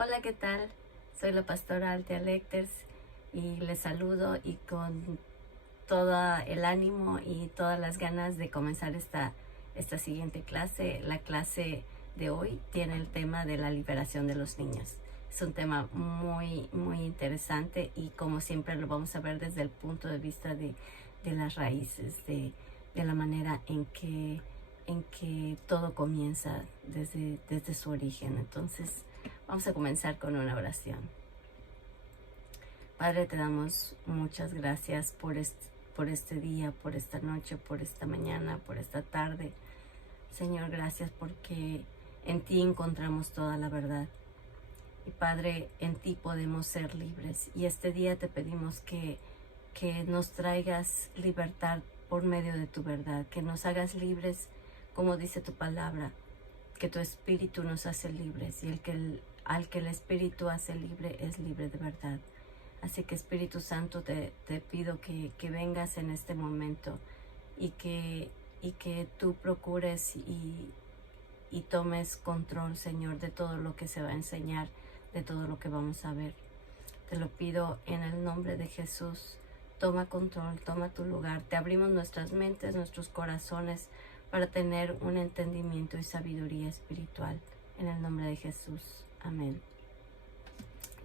Hola, ¿qué tal? Soy la pastora Althea Lecters y les saludo y con todo el ánimo y todas las ganas de comenzar esta siguiente clase. La clase de hoy tiene el tema de la liberación de los niños. Es un tema muy interesante y como siempre lo vamos a ver desde el punto de vista de las raíces, de la manera en que todo comienza desde su origen. Entonces, vamos a comenzar con una oración. Padre, te damos muchas gracias por este día, por esta noche, por esta mañana, por esta tarde. Señor, gracias porque en ti encontramos toda la verdad. Y Padre, en ti podemos ser libres. Y este día te pedimos que nos traigas libertad por medio de tu verdad, que nos hagas libres, como dice tu palabra, que tu espíritu nos hace libres, y al que el espíritu hace libre es libre de verdad. Así que Espíritu Santo, te pido que vengas en este momento y que tú procures y tomes control, Señor, de todo lo que se va a enseñar, de todo lo que vamos a ver. Te lo pido en el nombre de Jesús. Toma control, toma tu lugar. Te abrimos nuestras mentes, nuestros corazones, para tener un entendimiento y sabiduría espiritual. En el nombre de Jesús. Amén.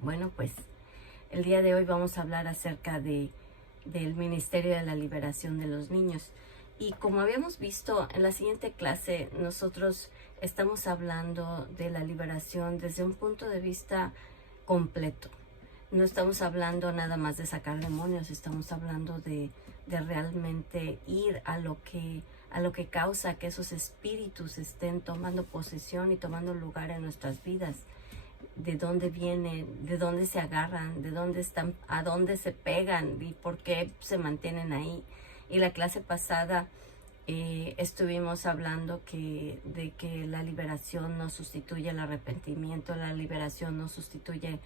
Bueno, pues el día de hoy vamos a hablar acerca del Ministerio de la Liberación de los Niños. Y como habíamos visto en la siguiente clase, nosotros estamos hablando de la liberación desde un punto de vista completo. No estamos hablando nada más de sacar demonios, estamos hablando de realmente ir a lo que causa que esos espíritus estén tomando posesión y tomando lugar en nuestras vidas. De dónde vienen, de dónde se agarran, de dónde están, a dónde se pegan y por qué se mantienen ahí. Y la clase pasada estuvimos hablando de que la liberación no sustituye el arrepentimiento, la liberación no sustituye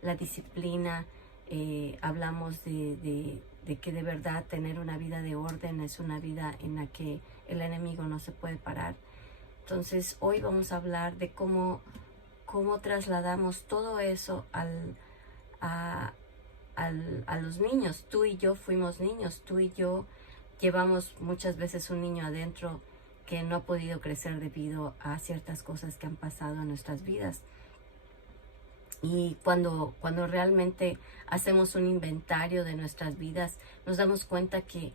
la disciplina. Hablamos de que de verdad tener una vida de orden es una vida en la que el enemigo no se puede parar. Entonces hoy vamos a hablar de cómo trasladamos todo eso a los niños. Tú y yo fuimos niños, tú y yo llevamos muchas veces un niño adentro que no ha podido crecer debido a ciertas cosas que han pasado en nuestras vidas. Y cuando realmente hacemos un inventario de nuestras vidas, nos damos cuenta que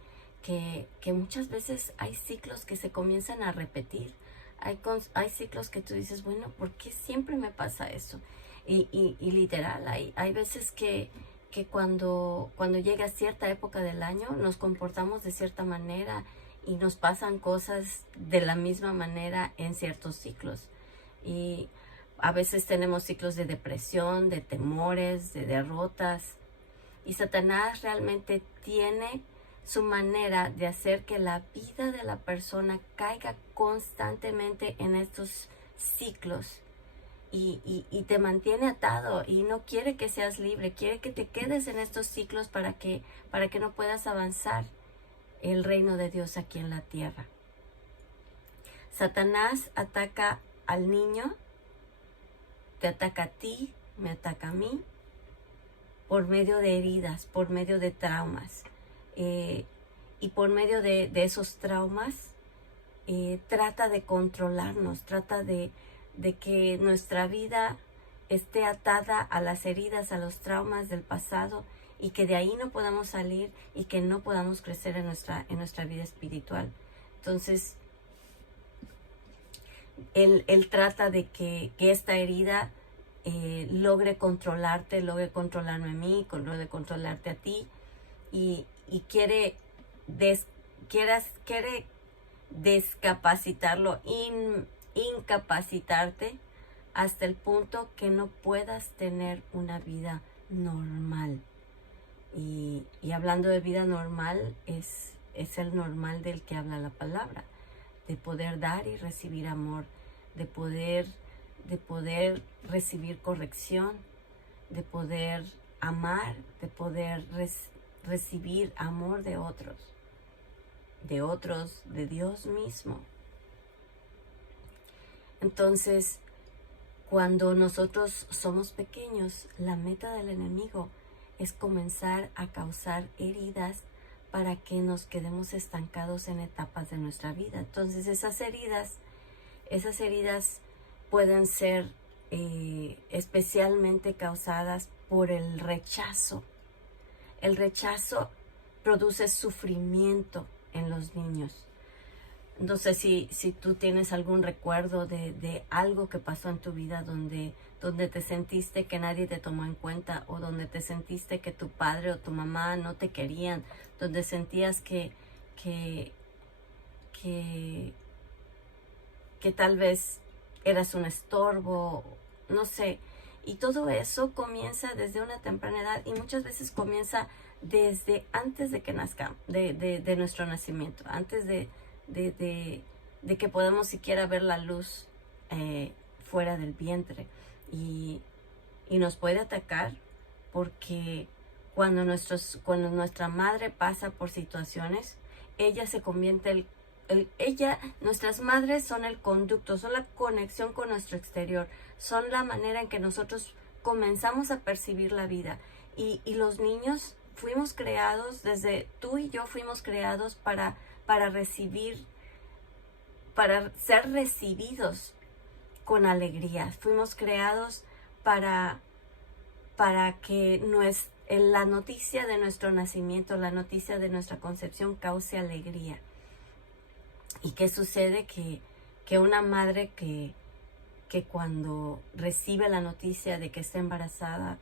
muchas veces hay ciclos que se comienzan a repetir. Hay ciclos que tú dices, bueno, ¿por qué siempre me pasa eso? Y literal, hay veces que cuando llega cierta época del año nos comportamos de cierta manera y nos pasan cosas de la misma manera en ciertos ciclos. Y a veces tenemos ciclos de depresión, de temores, de derrotas. Y Satanás realmente tiene su manera de hacer que la vida de la persona caiga constantemente en estos ciclos y te mantiene atado y no quiere que seas libre, quiere que te quedes en estos ciclos para que no puedas avanzar el reino de Dios aquí en la tierra. Satanás ataca al niño, te ataca a ti, me ataca a mí, por medio de heridas, por medio de traumas. Y por medio de esos traumas trata de controlarnos, trata de que nuestra vida esté atada a las heridas, a los traumas del pasado, y que de ahí no podamos salir y que no podamos crecer en nuestra vida espiritual. Entonces, él trata de que esta herida logre controlarte, logre controlarme a mí, logre controlarte a ti, y quiere descapacitarlo, incapacitarte hasta el punto que no puedas tener una vida normal. Y hablando de vida normal, es el normal del que habla la palabra, de poder dar y recibir amor, de poder recibir corrección, de poder amar, de poder recibir amor de otros, de Dios mismo. Entonces, Cuando nosotros somos pequeños, la meta del enemigo es comenzar a causar heridas para que nos quedemos estancados en etapas de nuestra vida. Entonces esas heridas pueden ser especialmente causadas por el rechazo. El rechazo produce sufrimiento en los niños. No sé si tú tienes algún recuerdo de algo que pasó en tu vida donde te sentiste que nadie te tomó en cuenta, o donde te sentiste que tu padre o tu mamá no te querían, donde sentías que tal vez eras un estorbo, no sé. Y todo eso comienza desde una temprana edad, y muchas veces comienza desde antes de que nazcamos, de nuestro nacimiento, antes de que podamos siquiera ver la luz fuera del vientre. Y nos puede atacar porque cuando nuestra madre pasa por situaciones, ella se convierte nuestras madres son el conducto, son la conexión con nuestro exterior, son la manera en que nosotros comenzamos a percibir la vida. Y los niños fuimos creados, desde tú y yo fuimos creados para recibir, para ser recibidos con alegría. Fuimos creados para que la noticia de nuestro nacimiento, la noticia de nuestra concepción cause alegría. ¿Y qué sucede? Que una madre que cuando recibe la noticia de que está embarazada,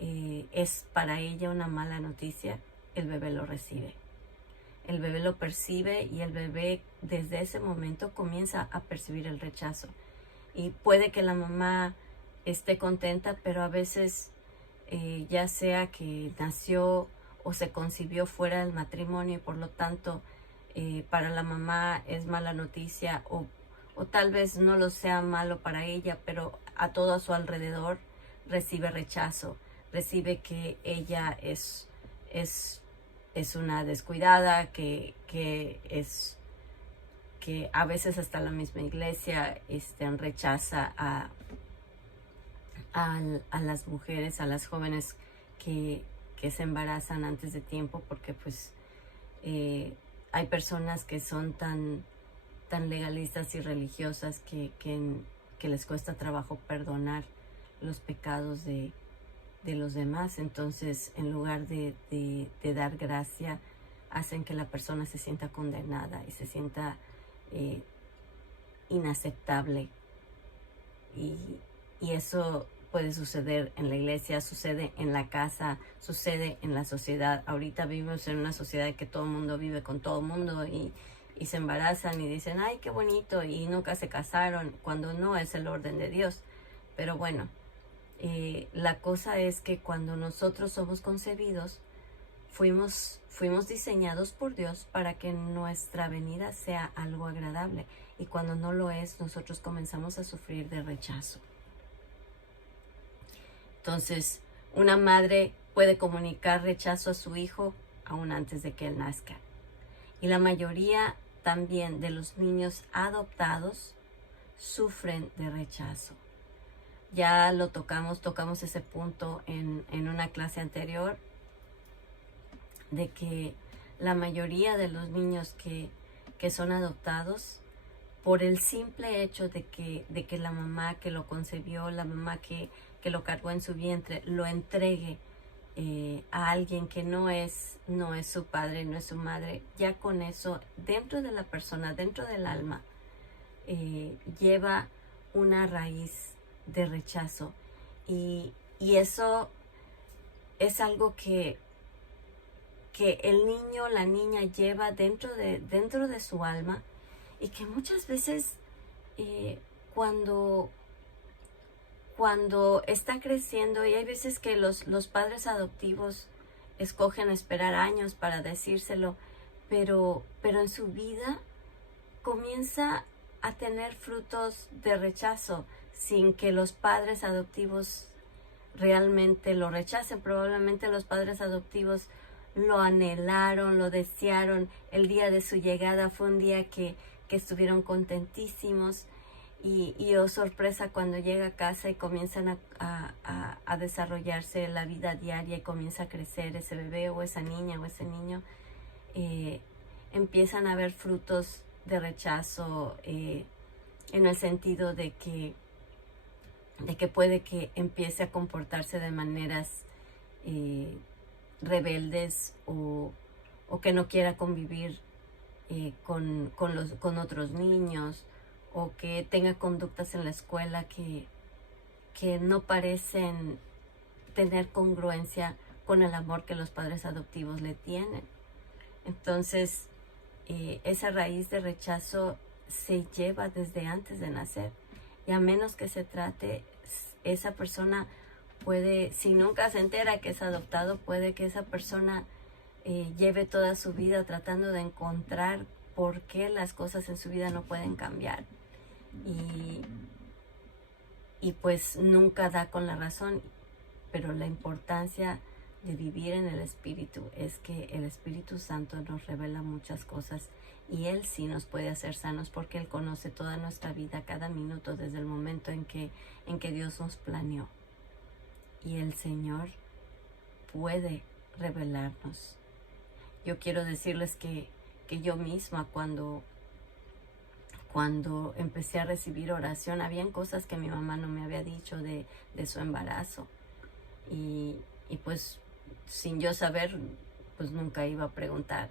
es para ella una mala noticia, el bebé lo recibe. El bebé lo percibe, y el bebé desde ese momento comienza a percibir el rechazo. Y puede que la mamá esté contenta, pero a veces ya sea que nació o se concibió fuera del matrimonio, y por lo tanto para la mamá es mala noticia, o tal vez no lo sea malo para ella, pero a todo a su alrededor recibe rechazo, recibe que ella es una descuidada, que a veces hasta la misma iglesia rechaza a las mujeres, a las jóvenes que se embarazan antes de tiempo, porque pues hay personas que son tan legalistas y religiosas que les cuesta trabajo perdonar los pecados de los demás. Entonces, en lugar de dar gracia, hacen que la persona se sienta condenada y se sienta inaceptable. Y eso puede suceder en la iglesia, sucede en la casa, sucede en la sociedad. Ahorita vivimos en una sociedad en que todo el mundo vive con todo el mundo, y se embarazan y dicen, ay, qué bonito, y nunca se casaron, cuando no es el orden de Dios. Pero bueno, la cosa es que cuando nosotros somos concebidos, fuimos diseñados por Dios para que nuestra venida sea algo agradable, y cuando no lo es, nosotros comenzamos a sufrir de rechazo. Entonces, una madre puede comunicar rechazo a su hijo aún antes de que él nazca. Y la mayoría también de los niños adoptados sufren de rechazo. Ya lo tocamos ese punto en una clase anterior, de que la mayoría de los niños que son adoptados, por el simple hecho de que la mamá que lo concebió, la mamá que lo cargó en su vientre, lo entregue a alguien que no es su padre, no es su madre, ya con eso, dentro de la persona, dentro del alma, lleva una raíz de rechazo. Y eso es algo que el niño, la niña lleva dentro de su alma, y que muchas veces cuando está creciendo, y hay veces que los padres adoptivos escogen esperar años para decírselo, pero en su vida comienza a tener frutos de rechazo sin que los padres adoptivos realmente lo rechacen. Probablemente los padres adoptivos lo anhelaron, lo desearon. El día de su llegada fue un día que estuvieron contentísimos, Y oh sorpresa cuando llega a casa y comienzan a desarrollarse la vida diaria y comienza a crecer ese bebé o esa niña o ese niño, empiezan a haber frutos de rechazo, en el sentido de que puede que empiece a comportarse de maneras rebeldes, o que no quiera convivir con otros niños, o que tenga conductas en la escuela que no parecen tener congruencia con el amor que los padres adoptivos le tienen. Entonces, esa raíz de rechazo se lleva desde antes de nacer, y a menos que se trate, esa persona puede, si nunca se entera que es adoptado, puede que esa persona lleve toda su vida tratando de encontrar por qué las cosas en su vida no pueden cambiar, y pues nunca da con la razón. Pero la importancia de vivir en el Espíritu es que el Espíritu Santo nos revela muchas cosas, y Él sí nos puede hacer sanos, porque Él conoce toda nuestra vida, cada minuto, desde el momento en que Dios nos planeó. Y el Señor puede revelarnos. Yo quiero decirles que yo misma, cuando empecé a recibir oración, habían cosas que mi mamá no me había dicho de su embarazo. Y pues sin yo saber, pues nunca iba a preguntar.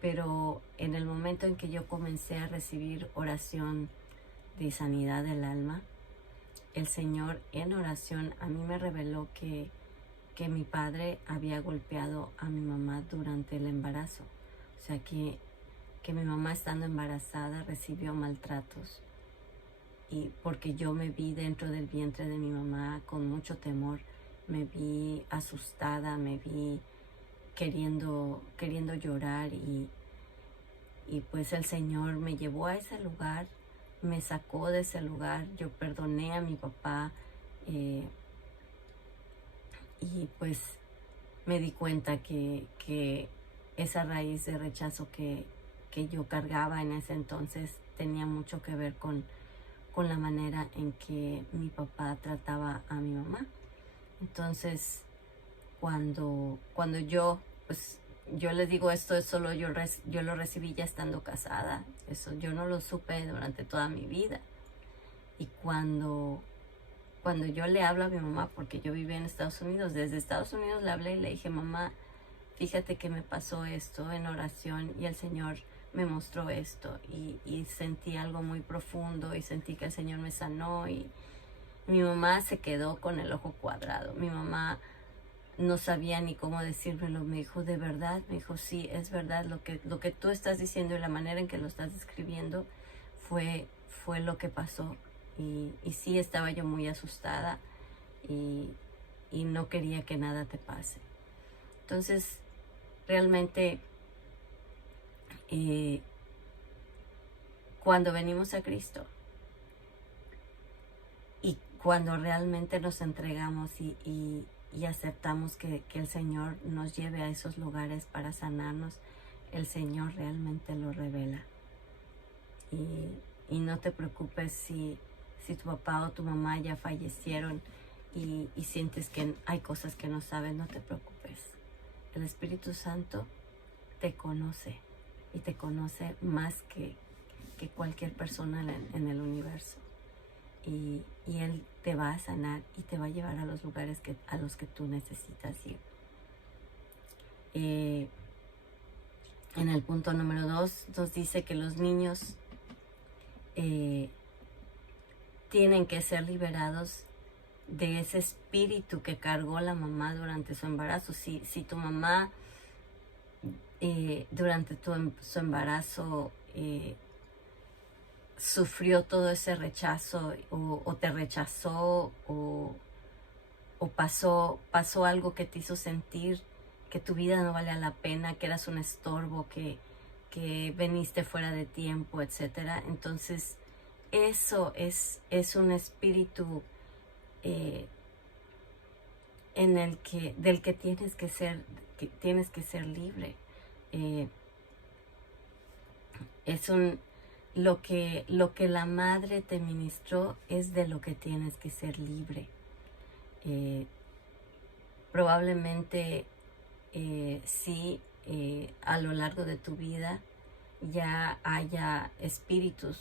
Pero en el momento en que yo comencé a recibir oración de sanidad del alma, el Señor en oración a mí me reveló que mi padre había golpeado a mi mamá durante el embarazo. O sea, que mi mamá, estando embarazada, recibió maltratos. Y porque yo me vi dentro del vientre de mi mamá con mucho temor, me vi asustada, me vi queriendo llorar, y pues el Señor me llevó a ese lugar, me sacó de ese lugar. Yo perdoné a mi papá, y pues me di cuenta que esa raíz de rechazo que yo cargaba en ese entonces tenía mucho que ver con la manera en que mi papá trataba a mi mamá. Entonces, cuando yo, pues yo les digo, esto es solo yo lo recibí ya estando casada. Eso yo no lo supe durante toda mi vida. Y cuando yo le hablo a mi mamá, porque yo vivía en Estados Unidos, desde Estados Unidos le hablé y le dije: mamá, fíjate que me pasó esto en oración y el Señor me mostró esto, y sentí algo muy profundo, y sentí que el Señor me sanó. Y mi mamá se quedó con el ojo cuadrado. Mi mamá no sabía ni cómo decírmelo. Me dijo: ¿de verdad? Me dijo: sí, es verdad, lo que tú estás diciendo y la manera en que lo estás describiendo fue lo que pasó. Y sí, estaba yo muy asustada, y no quería que nada te pase. Entonces, realmente, cuando venimos a Cristo y cuando realmente nos entregamos y aceptamos que el Señor nos lleve a esos lugares para sanarnos, el Señor realmente lo revela. Y no te preocupes si tu papá o tu mamá ya fallecieron y sientes que hay cosas que no sabes. No te preocupes. El Espíritu Santo te conoce, y te conoce más que cualquier persona en el universo. Y Él te va a sanar y te va a llevar a los lugares a los que tú necesitas ir. En el punto número 2 nos dice que los niños tienen que ser liberados de ese espíritu que cargó la mamá durante su embarazo. Si tu mamá durante su embarazo sufrió todo ese rechazo, o te rechazó, o pasó algo que te hizo sentir que tu vida no valía la pena, que eras un estorbo, que veniste fuera de tiempo, etcétera. Entonces, eso es un espíritu del que tienes que ser libre. Es un lo que la madre te ministró es de lo que tienes que ser libre. Probablemente sí, a lo largo de tu vida ya haya espíritus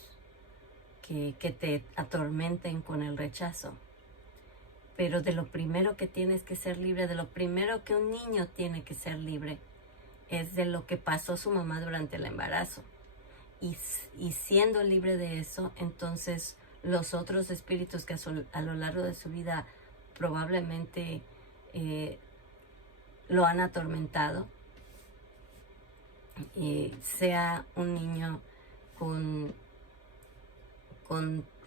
que te atormenten con el rechazo. Pero de lo primero que tienes que ser libre, de lo primero que un niño tiene que ser libre, es de lo que pasó su mamá durante el embarazo. Y siendo libre de eso, entonces los otros espíritus que a lo largo de su vida probablemente lo han atormentado, sea un niño con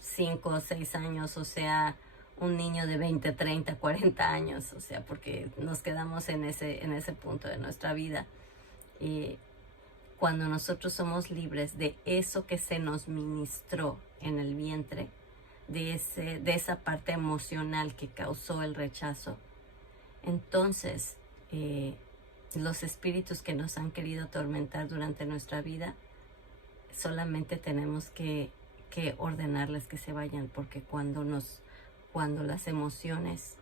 5 o 6 años, o sea un niño de 20, 30, 40 años, o sea, porque nos quedamos en ese punto de nuestra vida. Cuando nosotros somos libres de eso que se nos ministró en el vientre, de esa parte emocional que causó el rechazo, entonces los espíritus que nos han querido atormentar durante nuestra vida, solamente tenemos que ordenarles que se vayan, porque cuando las emociones,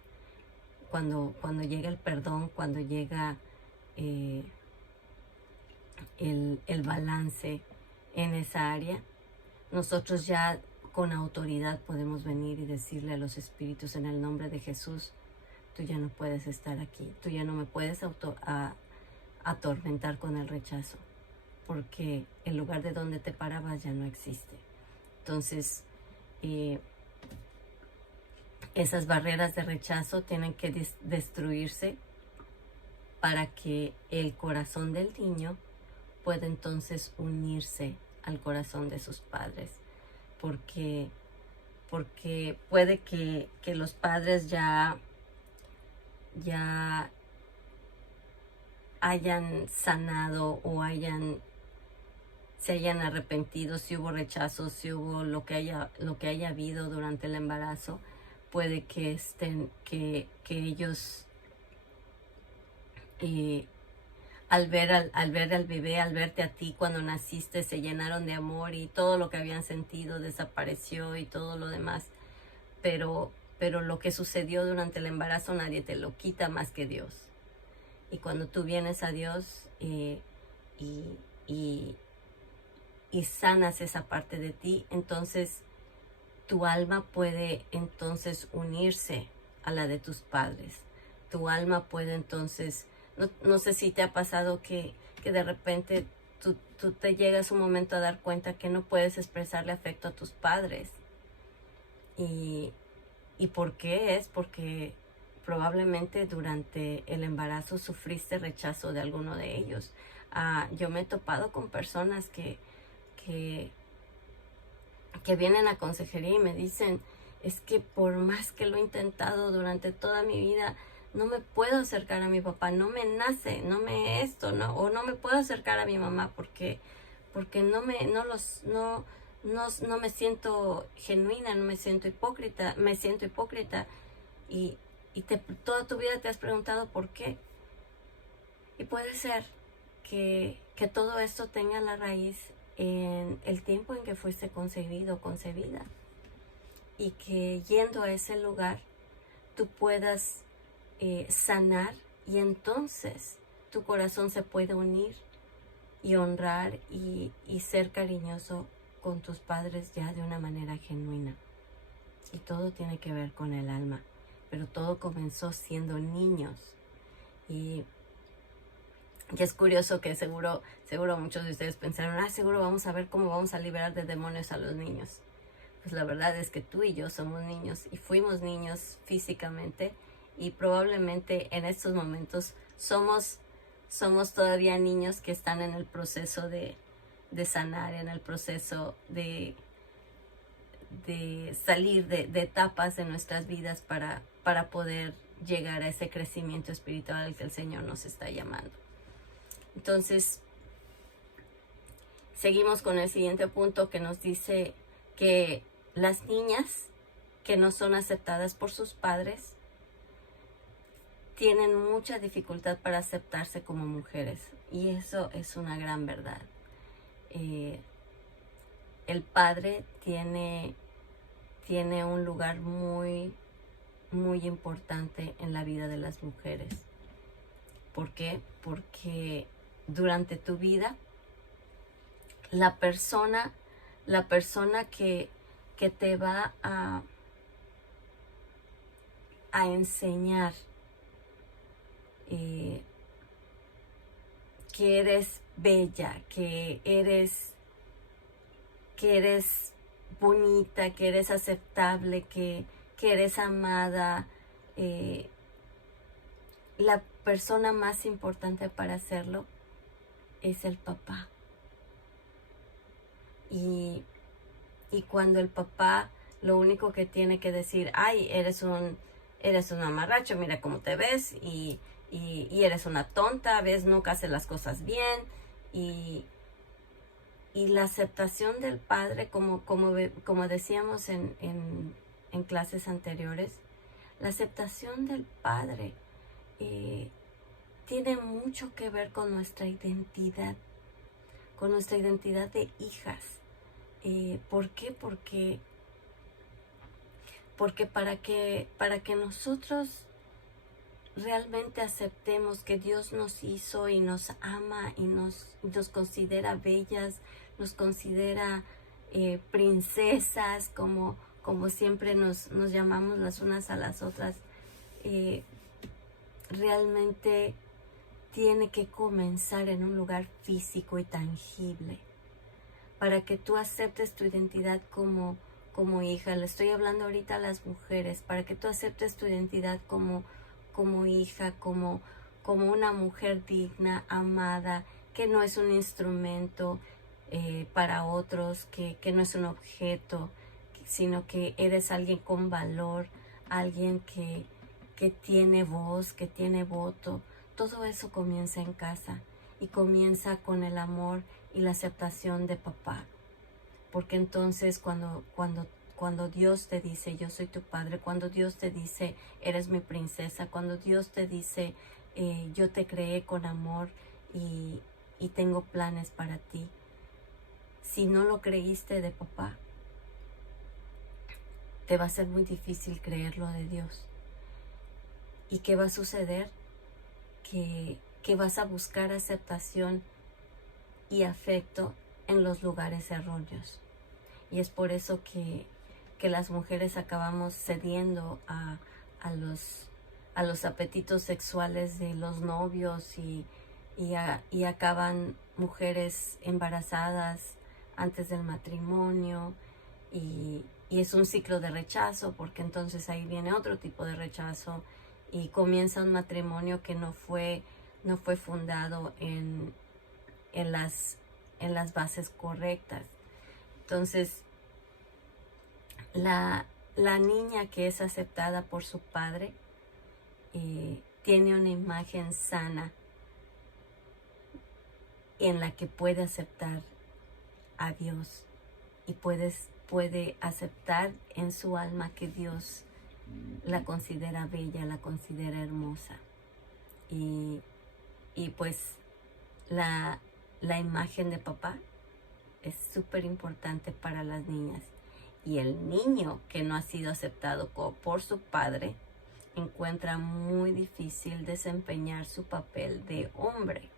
cuando llega el perdón, cuando llega el balance en esa área, nosotros ya con autoridad podemos venir y decirle a los espíritus: en el nombre de Jesús, tú ya no puedes estar aquí, tú ya no me puedes atormentar con el rechazo, porque el lugar de donde te parabas ya no existe. Entonces, esas barreras de rechazo tienen que destruirse para que el corazón del niño pueda entonces unirse al corazón de sus padres. Porque puede que los padres ya hayan sanado o se hayan arrepentido, si hubo rechazo, si hubo lo que haya habido durante el embarazo. Puede que ellos al ver al bebé, al verte a ti cuando naciste, se llenaron de amor y todo lo que habían sentido desapareció y todo lo demás. Pero lo que sucedió durante el embarazo nadie te lo quita más que Dios. Y cuando tú vienes a Dios y sanas esa parte de ti, entonces tu alma puede entonces unirse a la de tus padres. Tu alma puede entonces, no sé si te ha pasado que de repente tú te llegas un momento a dar cuenta que no puedes expresarle afecto a tus padres. ¿Y por qué es? Porque probablemente durante el embarazo sufriste rechazo de alguno de ellos. Yo me he topado con personas que vienen a consejería y me dicen: es que por más que lo he intentado durante toda mi vida, no me puedo acercar a mi papá, no me nace, no me puedo acercar a mi mamá porque no me siento genuina, no me siento hipócrita, y toda tu vida te has preguntado por qué. Y puede ser que todo esto tenga la raíz en el tiempo en que fuiste concebido o concebida, y que yendo a ese lugar tú puedas sanar, y entonces tu corazón se puede unir y honrar y ser cariñoso con tus padres ya de una manera genuina. Y todo tiene que ver con el alma, pero todo comenzó siendo niños. Y es curioso que seguro muchos de ustedes pensaron: seguro vamos a ver cómo vamos a liberar de demonios a los niños. Pues la verdad es que tú y yo somos niños, y fuimos niños físicamente, y probablemente en estos momentos somos todavía niños que están en el proceso de sanar, en el proceso de salir de etapas de nuestras vidas para poder llegar a ese crecimiento espiritual al que el Señor nos está llamando. Entonces, seguimos con el siguiente punto, que nos dice que las niñas que no son aceptadas por sus padres tienen mucha dificultad para aceptarse como mujeres, y eso es una gran verdad. el padre tiene un lugar muy, muy importante en la vida de las mujeres. ¿Por qué? Porque durante tu vida, la persona que te va a enseñar que eres bella, que eres bonita, que eres aceptable, que eres amada. La persona más importante para hacerlo es el papá. Y cuando el papá lo único que tiene que decir, ay, eres un mamarracho, mira cómo te ves, y eres una tonta, ves, nunca haces las cosas bien, y la aceptación del padre, como decíamos en clases anteriores, la aceptación del padre tiene mucho que ver con nuestra identidad de hijas. ¿Por qué? Porque para que nosotros realmente aceptemos que Dios nos hizo y nos ama y nos considera bellas, nos considera princesas, como siempre nos llamamos las unas a las otras, realmente tiene que comenzar en un lugar físico y tangible. Para que tú aceptes tu identidad como hija, le estoy hablando ahorita a las mujeres, para que tú aceptes tu identidad como hija, como una mujer digna, amada, que no es un instrumento para otros, que no es un objeto, sino que eres alguien con valor, alguien que tiene voz, que tiene voto. Todo eso comienza en casa y comienza con el amor y la aceptación de papá. Porque entonces cuando Dios te dice, yo soy tu padre, cuando Dios te dice, eres mi princesa, cuando Dios te dice, yo te creé con amor y tengo planes para ti, si no lo creíste de papá, te va a ser muy difícil creerlo de Dios. ¿Y qué va a suceder? Que vas a buscar aceptación y afecto en los lugares erróneos. Y es por eso que las mujeres acabamos cediendo a los apetitos sexuales de los novios y acaban mujeres embarazadas antes del matrimonio, y es un ciclo de rechazo, porque entonces ahí viene otro tipo de rechazo y comienza un matrimonio que no fue fundado en las bases correctas. Entonces, la niña que es aceptada por su padre tiene una imagen sana en la que puede aceptar a Dios y puede aceptar en su alma que Dios la considera bella, la considera hermosa. Y pues la imagen de papá es súper importante para las niñas. Y el niño que no ha sido aceptado por su padre encuentra muy difícil desempeñar su papel de hombre.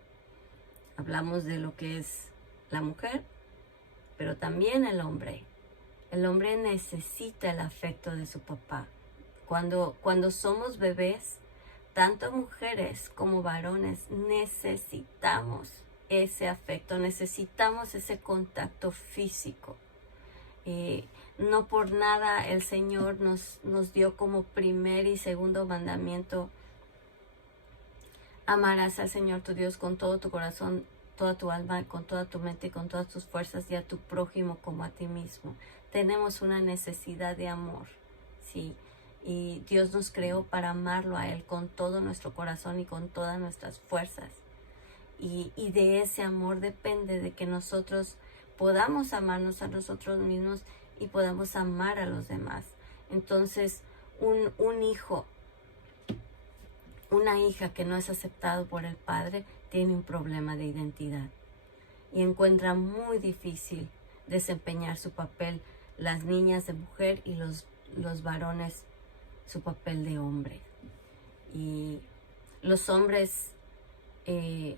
Hablamos de lo que es la mujer, pero también el hombre. El hombre necesita el afecto de su papá. Cuando somos bebés, tanto mujeres como varones necesitamos ese afecto, necesitamos ese contacto físico. No por nada el Señor nos dio como primer y segundo mandamiento: amarás al Señor tu Dios con todo tu corazón, toda tu alma, con toda tu mente y con todas tus fuerzas, y a tu prójimo como a ti mismo. Tenemos una necesidad de amor, ¿sí? Y Dios nos creó para amarlo a Él con todo nuestro corazón y con todas nuestras fuerzas. Y de ese amor depende de que nosotros podamos amarnos a nosotros mismos y podamos amar a los demás. Entonces, un hijo, una hija que no es aceptado por el padre, tiene un problema de identidad y encuentra muy difícil desempeñar su papel, las niñas de mujer y los varones su papel de hombre. Y los hombres que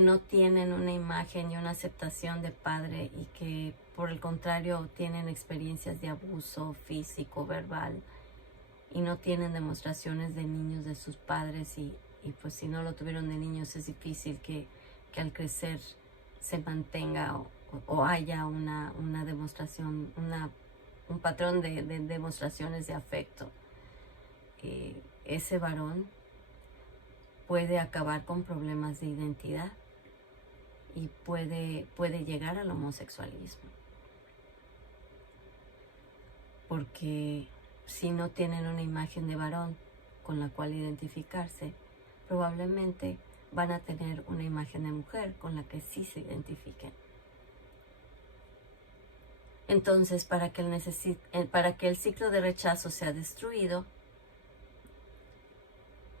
no tienen una imagen y una aceptación de padre y que por el contrario tienen experiencias de abuso físico, verbal, y no tienen demostraciones de niños de sus padres y pues si no lo tuvieron de niños es difícil que al crecer se mantenga o haya una demostración, un patrón de demostraciones de afecto. Ese varón puede acabar con problemas de identidad y puede llegar al homosexualismo. Porque si no tienen una imagen de varón con la cual identificarse, probablemente van a tener una imagen de mujer con la que sí se identifiquen. Entonces, para que el ciclo de rechazo sea destruido,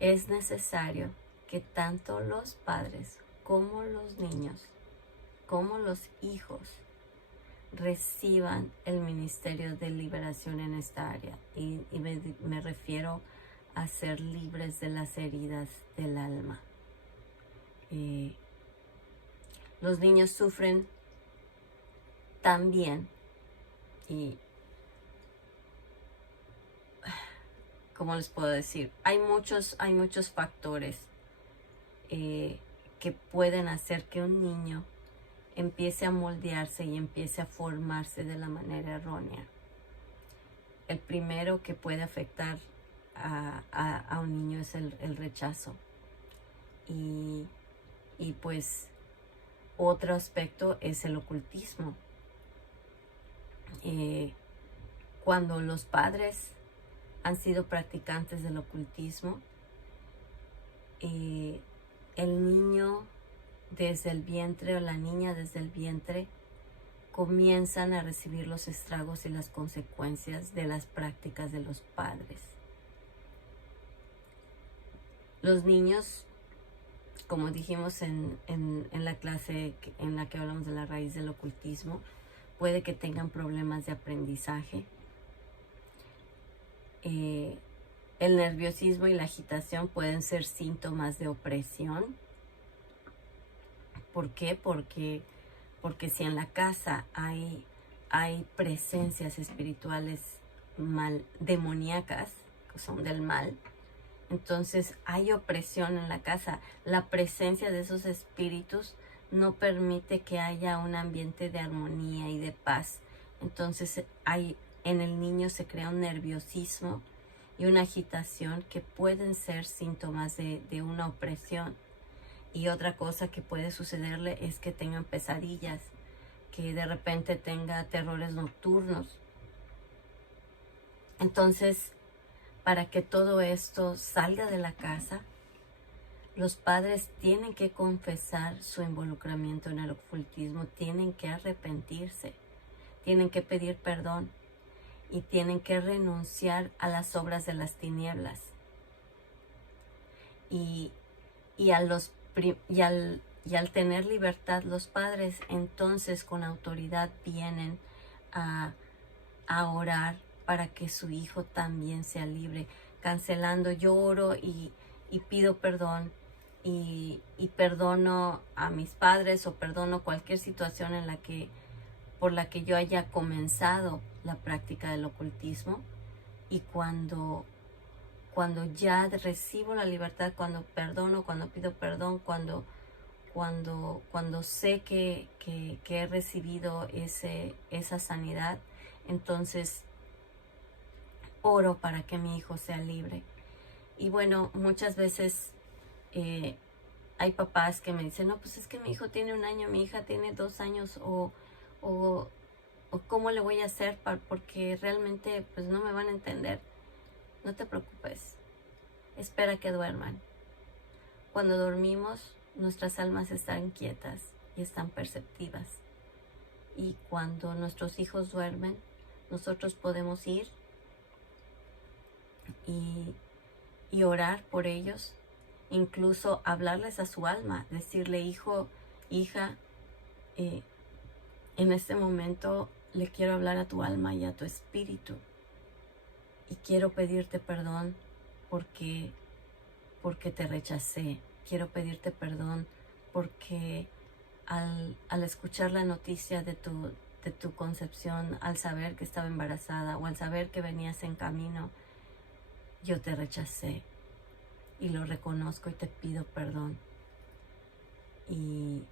es necesario que tanto los padres como los niños, como los hijos, reciban el ministerio de liberación en esta área. Y me refiero a ser libres de las heridas del alma. Los niños sufren también y ¿cómo les puedo decir? Hay muchos factores que pueden hacer que un niño empiece a moldearse y empiece a formarse de la manera errónea. El primero que puede afectar a un niño es el rechazo. Y pues otro aspecto es el ocultismo. Cuando los padres han sido practicantes del ocultismo, el niño desde el vientre o la niña desde el vientre comienzan a recibir los estragos y las consecuencias de las prácticas de los padres. Los niños, como dijimos en la clase en la que hablamos de la raíz del ocultismo, puede que tengan problemas de aprendizaje. El nerviosismo y la agitación pueden ser síntomas de opresión. ¿Por qué? Porque si en la casa hay presencias espirituales demoníacas, que son del mal, entonces hay opresión en la casa. La presencia de esos espíritus no permite que haya un ambiente de armonía y de paz. Entonces en el niño se crea un nerviosismo y una agitación que pueden ser síntomas de una opresión. Y otra cosa que puede sucederle es que tengan pesadillas, que de repente tenga terrores nocturnos. Entonces, para que todo esto salga de la casa, los padres tienen que confesar su involucramiento en el ocultismo, tienen que arrepentirse, tienen que pedir perdón y tienen que renunciar a las obras de las tinieblas. Y al tener libertad los padres, entonces con autoridad vienen a orar para que su hijo también sea libre, cancelando. Yo oro y pido perdón y perdono a mis padres o perdono cualquier situación por la que yo haya comenzado la práctica del ocultismo. Y cuando ya recibo la libertad, cuando perdono, cuando pido perdón, cuando sé que he recibido esa sanidad, entonces oro para que mi hijo sea libre. Y bueno, muchas veces hay papás que me dicen, no, pues es que mi hijo tiene 1 año, mi hija tiene 2 años, o ¿cómo le voy a hacer? Porque realmente pues no me van a entender. No te preocupes, espera que duerman. Cuando dormimos, nuestras almas están quietas y están perceptivas. Y cuando nuestros hijos duermen, nosotros podemos ir y orar por ellos incluso hablarles a su alma, decirle, hijo, hija, en este momento le quiero hablar a tu alma y a tu espíritu y quiero pedirte perdón porque te rechacé. Quiero pedirte perdón porque al escuchar la noticia de tu concepción, al saber que estaba embarazada o al saber que venías en camino, yo te rechacé y lo reconozco y te pido perdón. Y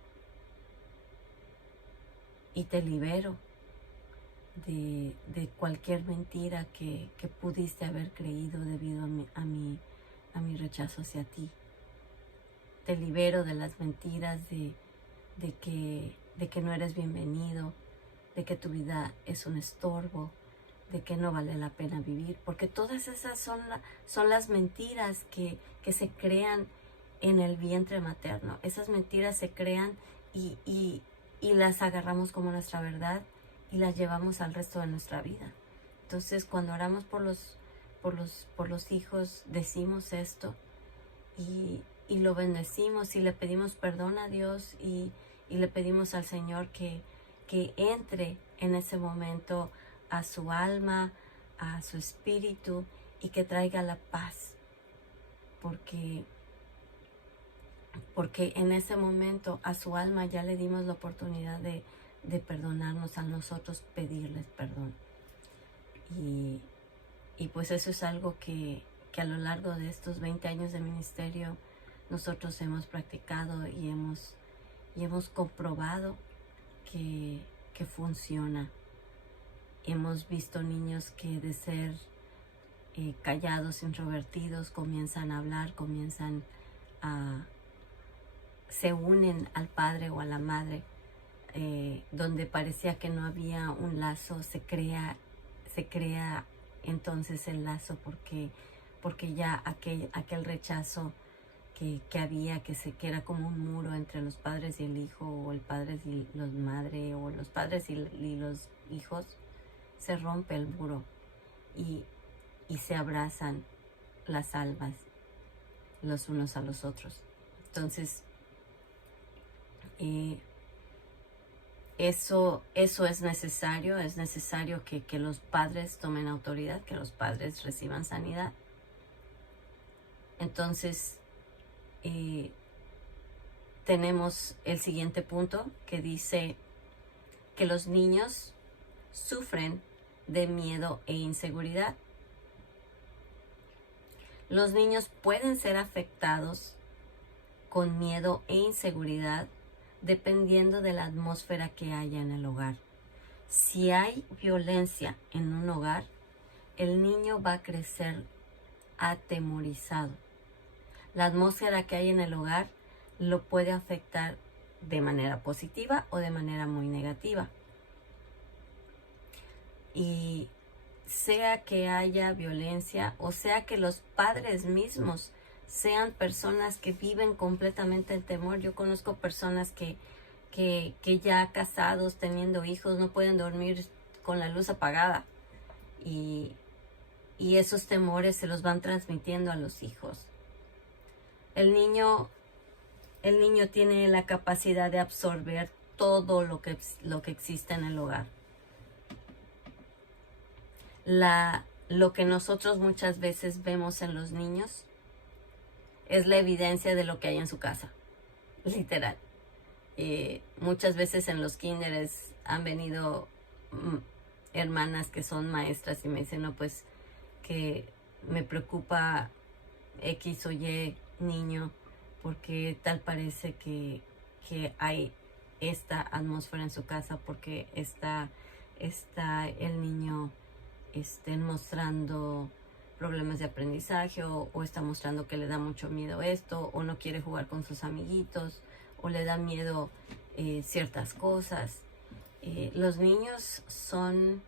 te libero de cualquier mentira que pudiste haber creído debido a mi rechazo hacia ti. Te libero de las mentiras de que no eres bienvenido, de que tu vida es un estorbo, de que no vale la pena vivir, porque todas esas son las mentiras que se crean en el vientre materno. Esas mentiras se crean y las agarramos como nuestra verdad y las llevamos al resto de nuestra vida. Entonces, cuando oramos por los hijos, decimos esto y lo bendecimos y le pedimos perdón a Dios y le pedimos al Señor que entre en ese momento a su alma, a su espíritu y que traiga la paz. Porque en ese momento a su alma ya le dimos la oportunidad de perdonarnos, a nosotros pedirles perdón. Y pues eso es algo que a lo largo de estos 20 años de ministerio nosotros hemos practicado y hemos comprobado que funciona. Hemos visto niños que de ser callados, introvertidos, comienzan a hablar, se unen al padre o a la madre, donde parecía que no había un lazo, se crea entonces el lazo porque ya aquel rechazo que había, que era como un muro entre los padres y el hijo, o el padre y los madres, o los padres y los hijos, se rompe el muro y se abrazan las almas los unos a los otros. Entonces, eso es necesario que los padres tomen autoridad, que los padres reciban sanidad. Entonces, tenemos el siguiente punto que dice que los niños sufren de miedo e inseguridad. Los niños pueden ser afectados con miedo e inseguridad dependiendo de la atmósfera que haya en el hogar. Si hay violencia en un hogar, el niño va a crecer atemorizado. La atmósfera que hay en el hogar lo puede afectar de manera positiva o de manera muy negativa. Y sea que haya violencia o sea que los padres mismos sean personas que viven completamente en temor. Yo conozco personas que ya casados, teniendo hijos, no pueden dormir con la luz apagada. Y esos temores se los van transmitiendo a los hijos. El niño tiene la capacidad de absorber todo lo que existe en el hogar. Lo que nosotros muchas veces vemos en los niños es la evidencia de lo que hay en su casa, literal. Muchas veces en los kinderes han venido hermanas que son maestras y me dicen, no, pues que me preocupa X o Y niño porque tal parece que hay esta atmósfera en su casa, porque está el niño mostrando problemas de aprendizaje o está mostrando que le da mucho miedo esto, o no quiere jugar con sus amiguitos, o le da miedo ciertas cosas. Los niños son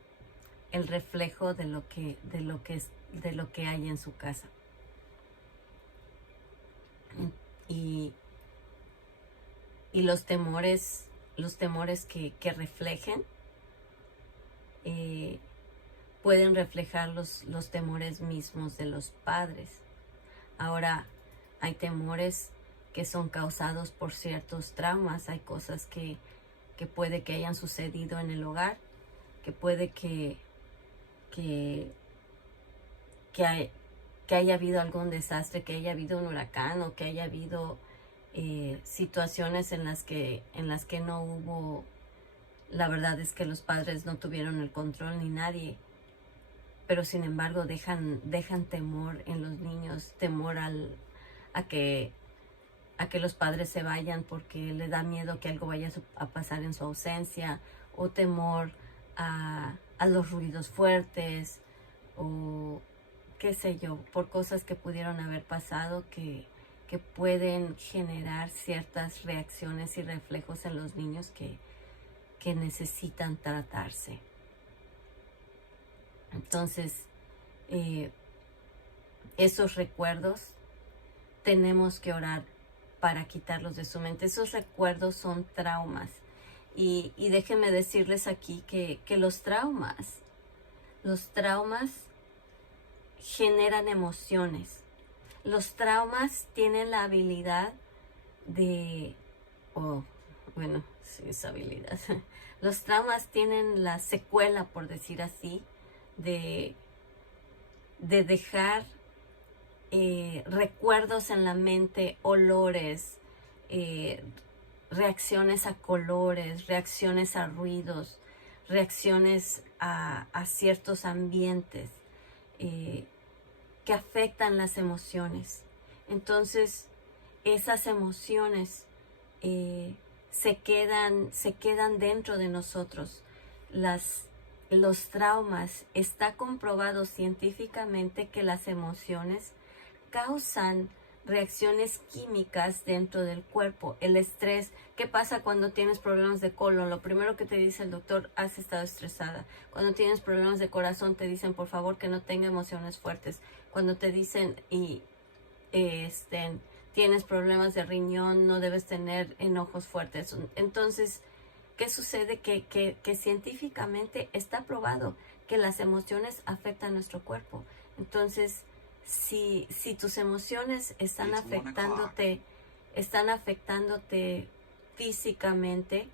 el reflejo de lo que hay en su casa. Y los temores que reflejen pueden reflejar los temores mismos de los padres. Ahora, hay temores que son causados por ciertos traumas, hay cosas que puede que hayan sucedido en el hogar, que puede que haya habido algún desastre, que haya habido un huracán o que haya habido situaciones en las que no hubo, la verdad es que los padres no tuvieron el control ni nadie, pero sin embargo dejan temor en los niños, temor a que los padres se vayan porque le da miedo que algo vaya a pasar en su ausencia, o temor a los ruidos fuertes, o qué sé yo, por cosas que pudieron haber pasado que pueden generar ciertas reacciones y reflejos en los niños que necesitan tratarse. Entonces, esos recuerdos tenemos que orar para quitarlos de su mente. Esos recuerdos son traumas. Y déjenme decirles aquí que los traumas generan emociones. Los traumas tienen la habilidad de, bueno, sí, esa habilidad. Los traumas tienen la secuela, por decir así, de dejar recuerdos en la mente, olores, reacciones a colores, reacciones a ruidos, reacciones a ciertos ambientes que afectan las emociones. Entonces, esas emociones se quedan dentro de nosotros. Los traumas, está comprobado científicamente que las emociones causan reacciones químicas dentro del cuerpo. El estrés, ¿qué pasa cuando tienes problemas de colon? Lo primero que te dice el doctor, has estado estresada. Cuando tienes problemas de corazón, te dicen por favor que no tenga emociones fuertes. Cuando te dicen tienes problemas de riñón, no debes tener enojos fuertes. Entonces, ¿qué sucede? Que científicamente está probado que las emociones afectan nuestro cuerpo. Entonces, si tus emociones están afectándote físicamente,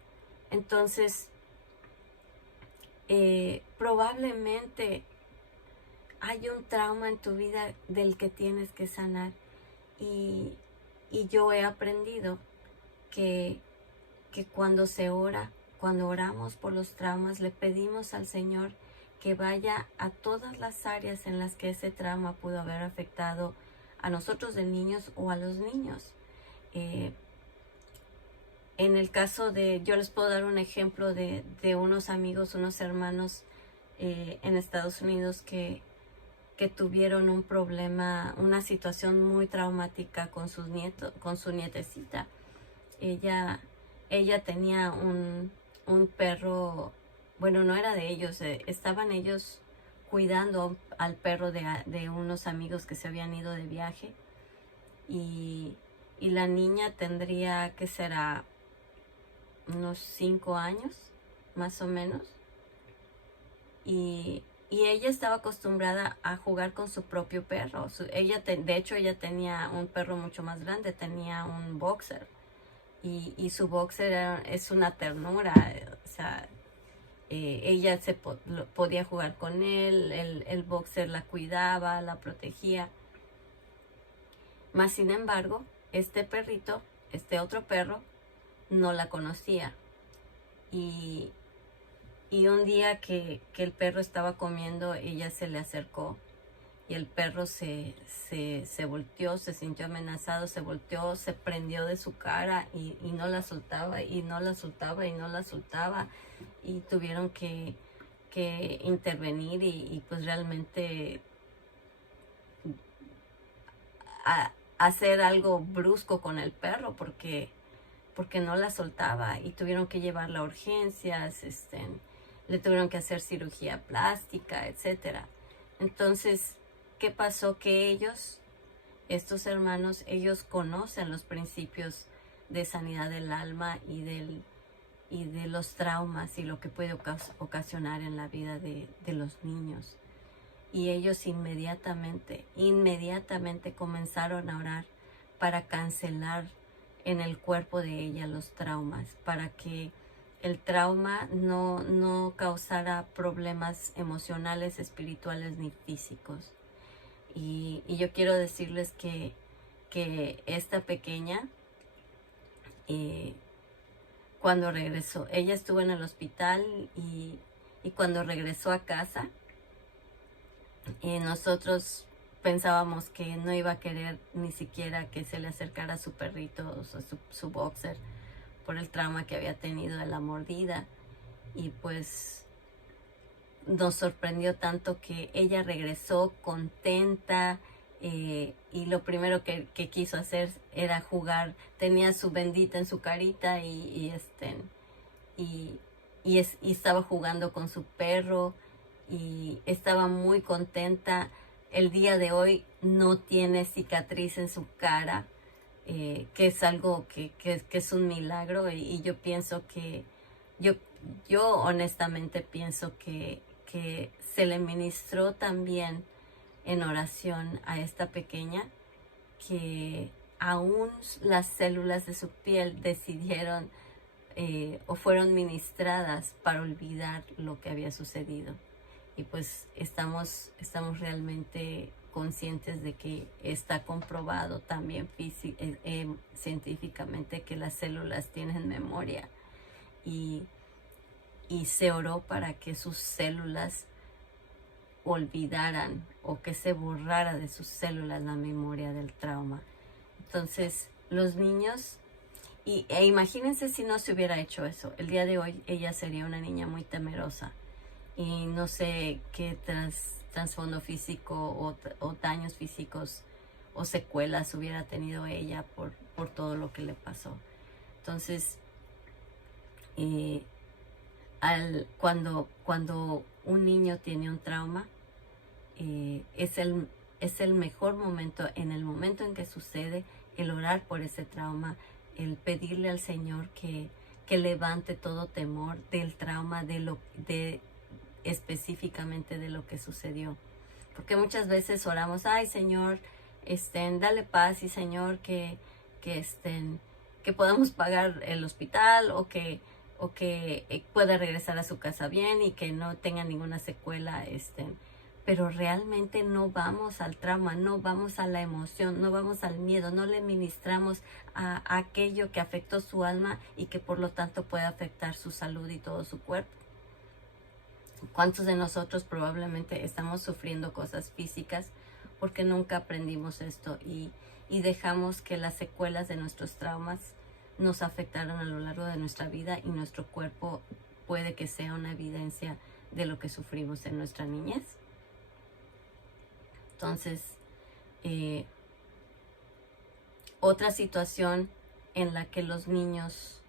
entonces probablemente hay un trauma en tu vida del que tienes que sanar. Y yo he aprendido que cuando cuando oramos por los traumas, le pedimos al Señor que vaya a todas las áreas en las que ese trauma pudo haber afectado a nosotros de niños o a los niños. En el caso yo les puedo dar un ejemplo de unos amigos, unos hermanos en Estados Unidos que tuvieron un problema, una situación muy traumática con su nietecita. Ella tenía un perro, bueno, no era de ellos, estaban ellos cuidando al perro de unos amigos que se habían ido de viaje, y la niña tendría, que será, unos 5 años, más o menos, y ella estaba acostumbrada a jugar con su propio perro. De hecho, ella tenía un perro mucho más grande, tenía un boxer. Y su boxer es una ternura, o sea, ella podía jugar con él, el boxer la cuidaba, la protegía. Mas, sin embargo, este perrito, este otro perro, no la conocía. Y un día que el perro estaba comiendo, ella se le acercó y el perro se volteó, se sintió amenazado, se volteó, se prendió de su cara y no la soltaba, y no la soltaba, y no la soltaba, y tuvieron que intervenir y pues realmente hacer algo brusco con el perro porque no la soltaba, y tuvieron que llevarla a urgencias, le tuvieron que hacer cirugía plástica, etcétera. Entonces, ¿qué pasó? Que estos hermanos, ellos conocen los principios de sanidad del alma y de los traumas y lo que puede ocasionar en la vida de los niños. Y ellos inmediatamente comenzaron a orar para cancelar en el cuerpo de ella los traumas, para que el trauma no causara problemas emocionales, espirituales ni físicos. Y yo quiero decirles que esta pequeña, cuando regresó, ella estuvo en el hospital y cuando regresó a casa, nosotros pensábamos que no iba a querer ni siquiera que se le acercara a su perrito, o sea, su boxer, por el trauma que había tenido de la mordida. Y pues nos sorprendió tanto que ella regresó contenta, y lo primero que quiso hacer era jugar. Tenía su bendita en su carita y estaba jugando con su perro y estaba muy contenta. El día de hoy no tiene cicatriz en su cara, que es algo que es un milagro, y yo pienso que yo honestamente pienso que se le ministró también en oración a esta pequeña, que aún las células de su piel decidieron o fueron ministradas para olvidar lo que había sucedido. Y pues estamos realmente conscientes de que está comprobado también científicamente que las células tienen memoria, y se oró para que sus células olvidaran o que se borrara de sus células la memoria del trauma. Entonces los niños, imagínense si no se hubiera hecho eso. El día de hoy ella sería una niña muy temerosa y no sé qué trasfondo físico o daños físicos o secuelas hubiera tenido ella por todo lo que le pasó. Entonces cuando un niño tiene un trauma, es el mejor momento, en el momento en que sucede, el orar por ese trauma, el pedirle al Señor que levante todo temor del trauma, específicamente de lo que sucedió. Porque muchas veces oramos, ay Señor, dale paz, y Señor, que podamos pagar el hospital, o que pueda regresar a su casa bien y que no tenga ninguna secuela, pero realmente no vamos al trauma, no vamos a la emoción, no vamos al miedo, no le ministramos a aquello que afectó su alma y que por lo tanto puede afectar su salud y todo su cuerpo. ¿Cuántos de nosotros probablemente estamos sufriendo cosas físicas porque nunca aprendimos esto y dejamos que las secuelas de nuestros traumas nos afectaron a lo largo de nuestra vida, y nuestro cuerpo puede que sea una evidencia de lo que sufrimos en nuestra niñez? Entonces, otra situación en la que los niños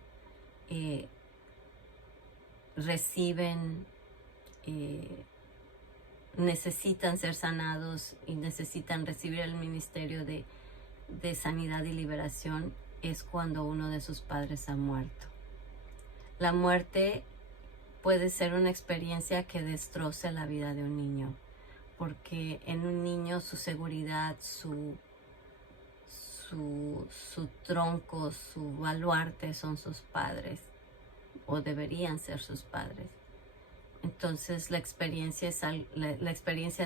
necesitan ser sanados y necesitan recibir el ministerio de sanidad y liberación es cuando uno de sus padres ha muerto. La muerte puede ser una experiencia que destroce la vida de un niño, porque en un niño su seguridad, su tronco, su baluarte son sus padres, o deberían ser sus padres. Entonces la experiencia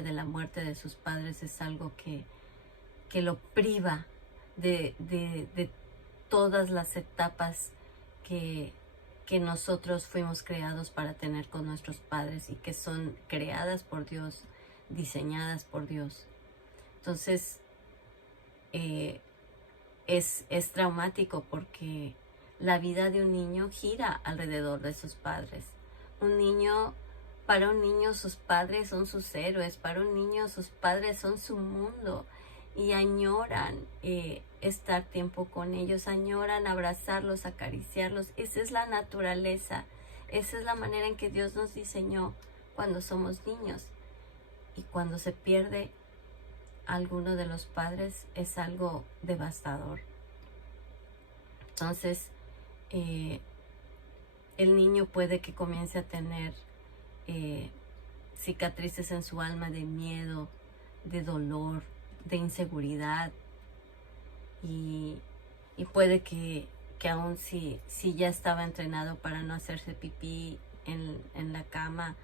de la muerte de sus padres es algo que lo priva de todas las etapas que nosotros fuimos creados para tener con nuestros padres, y que son creadas por Dios, diseñadas por Dios. Entonces es traumático, porque la vida de un niño gira alrededor de sus padres. Para un niño sus padres son sus héroes, para un niño sus padres son su mundo, y añoran estar tiempo con ellos, añoran abrazarlos, acariciarlos. Esa es la naturaleza, esa es la manera en que Dios nos diseñó cuando somos niños. Y cuando se pierde alguno de los padres es algo devastador. Entonces el niño puede que comience a tener cicatrices en su alma de miedo, de dolor, de inseguridad, y, y puede que aún si ya estaba entrenado para no hacerse pipí en la cama,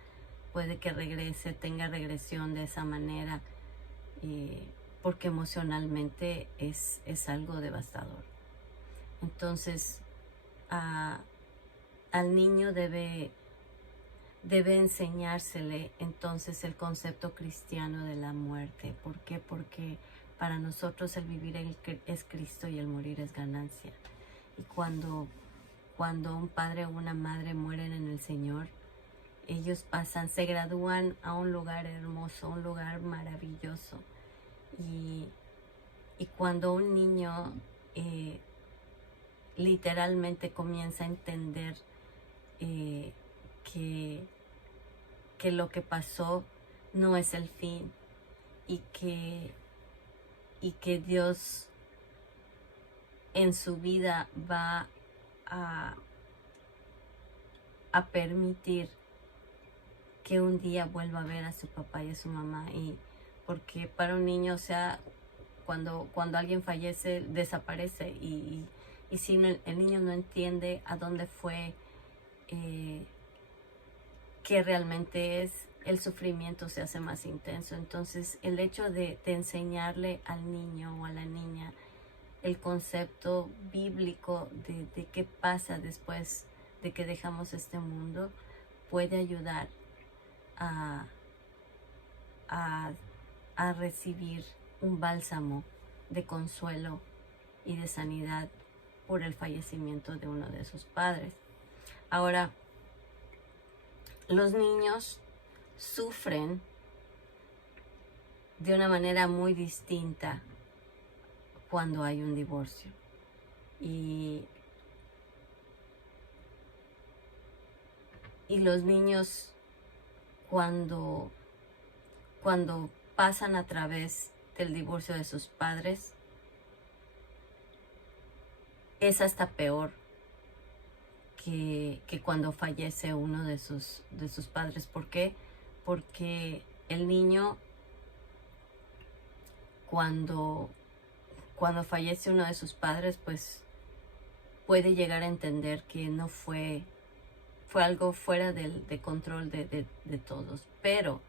puede que tenga regresión de esa manera, porque emocionalmente es algo devastador. Entonces, al niño debe enseñársele entonces el concepto cristiano de la muerte. ¿Por qué? Porque para nosotros el vivir es Cristo y el morir es ganancia. Y cuando un padre o una madre mueren en el Señor, ellos se gradúan a un lugar hermoso, un lugar maravilloso. Y cuando un niño literalmente comienza a entender que lo que pasó no es el fin, y que Dios en su vida va a permitir que un día vuelva a ver a su papá y a su mamá. Y porque para un niño, o sea, cuando alguien fallece, desaparece, y si el niño no entiende a dónde fue, qué realmente es, el sufrimiento se hace más intenso. Entonces, el hecho de enseñarle al niño o a la niña el concepto bíblico de qué pasa después de que dejamos este mundo, puede ayudar a recibir un bálsamo de consuelo y de sanidad por el fallecimiento de uno de sus padres. Ahora, los niños sufren de una manera muy distinta cuando hay un divorcio. Y los niños, cuando pasan a través del divorcio de sus padres, es hasta peor que cuando fallece uno de sus padres. ¿Por qué? Porque el niño, cuando fallece uno de sus padres, pues puede llegar a entender que no fue algo fuera de control de todos. Pero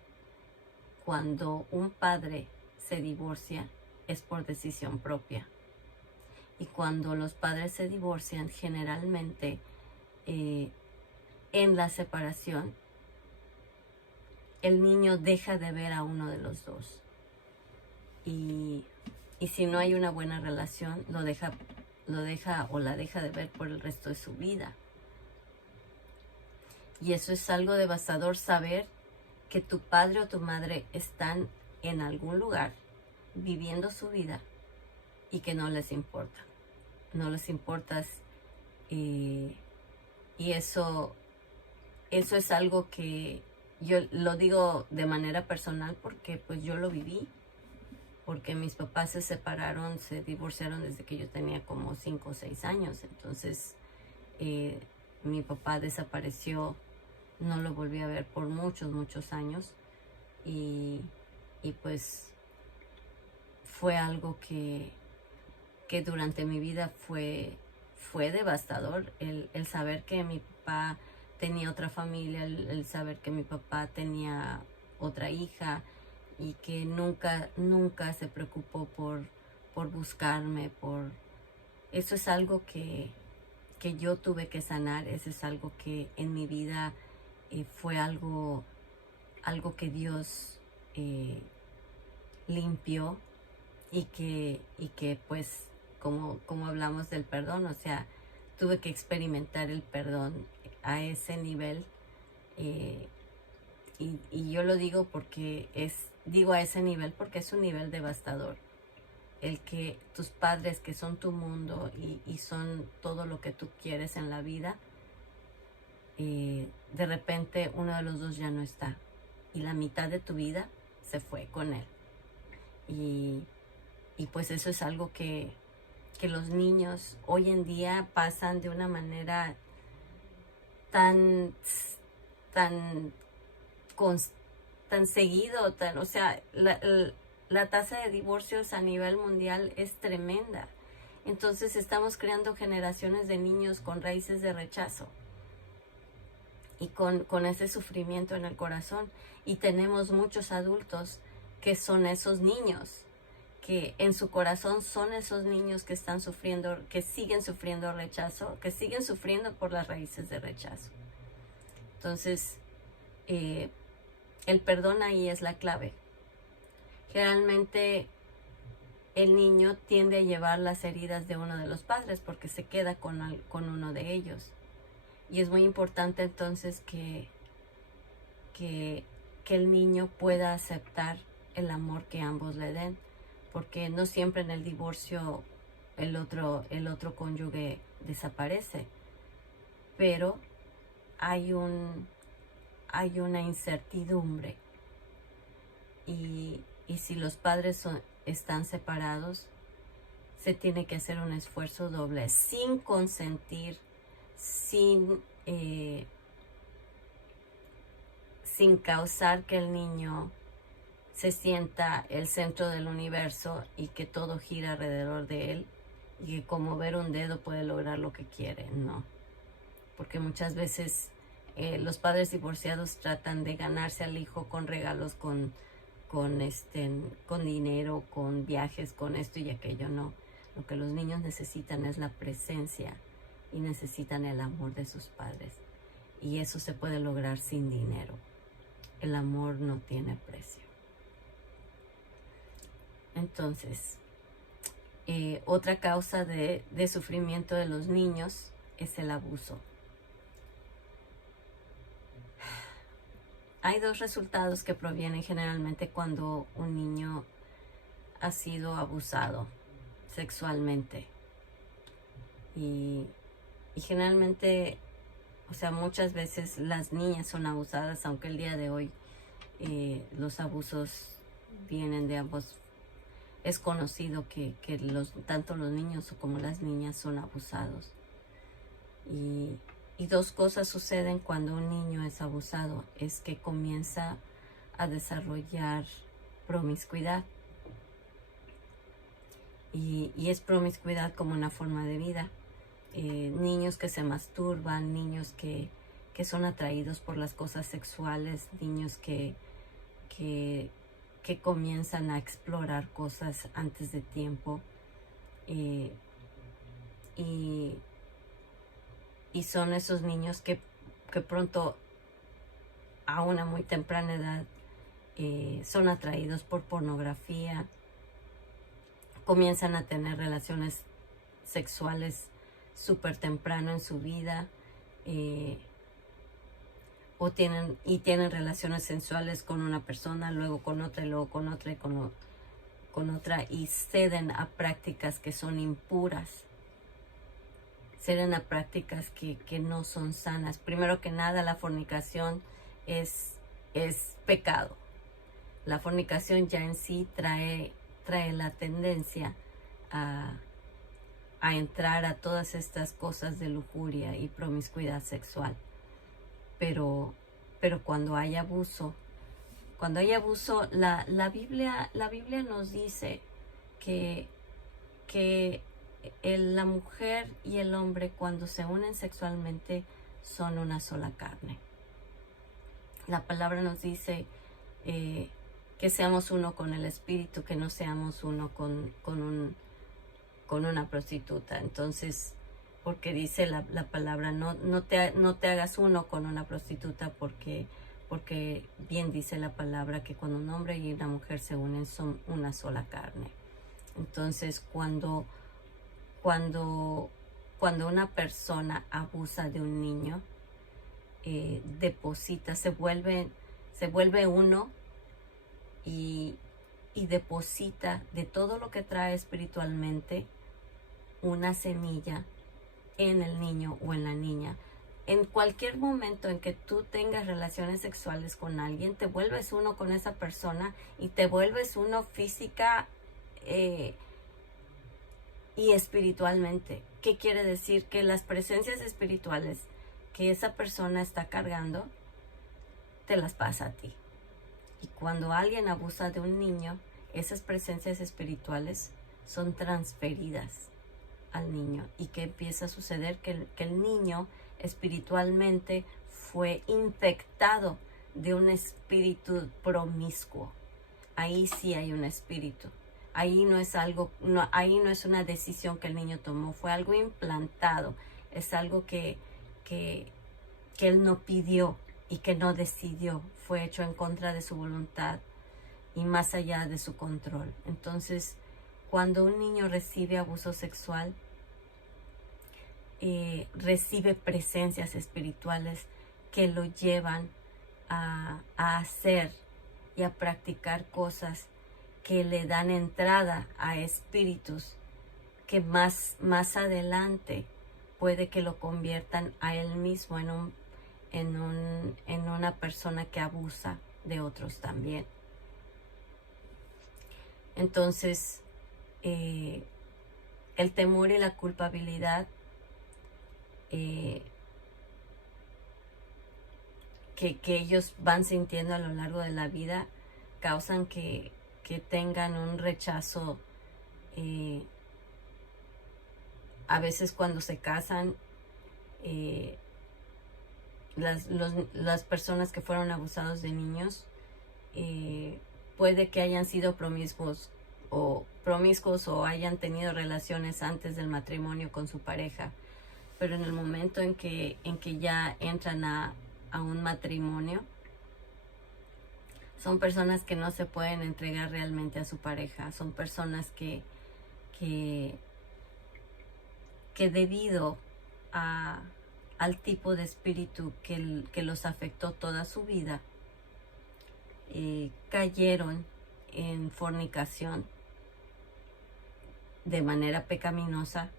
cuando un padre se divorcia, es por decisión propia. Y cuando los padres se divorcian, generalmente en la separación, el niño deja de ver a uno de los dos. Y si no hay una buena relación, lo deja o la deja de ver por el resto de su vida. Y eso es algo devastador, saber que tu padre o tu madre están en algún lugar viviendo su vida y que no les importa. No les importas. Y eso es algo que yo lo digo de manera personal, porque pues yo lo viví. Porque mis papás se separaron, se divorciaron desde que yo tenía como 5 o 6 años. Entonces mi papá desapareció, no lo volví a ver por muchos años. Y pues fue algo que durante mi vida fue devastador. El saber que mi papá tenía otra familia, el saber que mi papá tenía otra hija, y que nunca se preocupó por buscarme. Eso es algo que yo tuve que sanar. Eso es algo que en mi vida fue algo que Dios limpió, y que pues como hablamos del perdón, o sea, tuve que experimentar el perdón a ese nivel. Y yo lo digo digo a ese nivel porque es un nivel devastador. El que tus padres, que son tu mundo y son todo lo que tú quieres en la vida, de repente uno de los dos ya no está. Y la mitad de tu vida se fue con él. Y pues eso es algo que los niños hoy en día pasan de una manera tan seguido, o sea, la tasa de divorcios a nivel mundial es tremenda. entonces estamos creando generaciones de niños con raíces de rechazo y con ese sufrimiento en el corazón. Y tenemos muchos adultos que son esos niños, que en su corazón son esos niños que están sufriendo, que siguen sufriendo rechazo, que siguen sufriendo por las raíces de rechazo. Entonces, el perdón ahí es la clave. Generalmente el niño tiende a llevar las heridas de uno de los padres porque se queda con uno de ellos. Y es muy importante entonces que el niño pueda aceptar el amor que ambos le den, porque no siempre en el divorcio el otro cónyuge desaparece, pero hay una incertidumbre, y si los padres están separados, se tiene que hacer un esfuerzo doble, sin consentir, sin causar que el niño se sienta el centro del universo y que todo gira alrededor de él y que como ver un dedo puede lograr lo que quiere. No, porque muchas veces los padres divorciados tratan de ganarse al hijo con regalos, con dinero, con viajes, con esto y aquello. No, lo que los niños necesitan es la presencia y necesitan el amor de sus padres, y eso se puede lograr sin dinero. El amor no tiene precio. Entonces, otra causa de sufrimiento de los niños es el abuso. Hay dos resultados que provienen generalmente cuando un niño ha sido abusado sexualmente. Y generalmente, o sea, muchas veces las niñas son abusadas, aunque el día de hoy los abusos vienen de ambos. Es conocido que tanto los niños como las niñas son abusados. Y dos cosas suceden cuando un niño es abusado. Es que comienza a desarrollar promiscuidad. Y es promiscuidad como una forma de vida. Niños que se masturban, niños que son atraídos por las cosas sexuales, niños que comienzan a explorar cosas antes de tiempo, y son esos niños que pronto, a una muy temprana edad, son atraídos por pornografía, comienzan a tener relaciones sexuales súper temprano en su vida, tienen relaciones sensuales con una persona, luego con otra, y luego con otra, y con otra, y ceden a prácticas que son impuras, ceden a prácticas que no son sanas. Primero que nada, la fornicación es pecado. La fornicación ya en sí trae la tendencia a entrar a todas estas cosas de lujuria y promiscuidad sexual. Pero cuando hay abuso, la Biblia nos dice que la mujer y el hombre, cuando se unen sexualmente, son una sola carne. La palabra nos dice que seamos uno con el espíritu, que no seamos uno con una prostituta. Entonces, porque dice la palabra, no te hagas uno con una prostituta, porque bien dice la palabra que cuando un hombre y una mujer se unen son una sola carne. Entonces, cuando una persona abusa de un niño, deposita, se vuelve uno, y deposita de todo lo que trae espiritualmente una semilla en el niño o en la niña. En cualquier momento en que tú tengas relaciones sexuales con alguien, te vuelves uno con esa persona, y te vuelves uno física y espiritualmente. ¿Qué quiere decir? Que las presencias espirituales que esa persona está cargando, te las pasa a ti. Y cuando alguien abusa de un niño, esas presencias espirituales son transferidas al niño. ¿Y qué empieza a suceder? Que el niño espiritualmente fue infectado de un espíritu promiscuo. Ahí sí hay un espíritu. Ahí no es algo, no, ahí no es una decisión que el niño tomó, fue algo implantado. Es algo que él no pidió y que no decidió. Fue hecho en contra de su voluntad y más allá de su control. Entonces, cuando un niño recibe abuso sexual, recibe presencias espirituales que lo llevan a hacer y a practicar cosas que le dan entrada a espíritus que más adelante puede que lo conviertan a él mismo en una persona que abusa de otros también. Entonces, el temor y la culpabilidad que ellos van sintiendo a lo largo de la vida causan que tengan un rechazo. A veces cuando se casan, las personas que fueron abusados de niños puede que hayan sido promiscuos o hayan tenido relaciones antes del matrimonio con su pareja, pero en el momento en que ya entran a un matrimonio, son personas que no se pueden entregar realmente a su pareja, son personas que debido al tipo de espíritu que los afectó toda su vida, cayeron en fornicación de manera pecaminosa,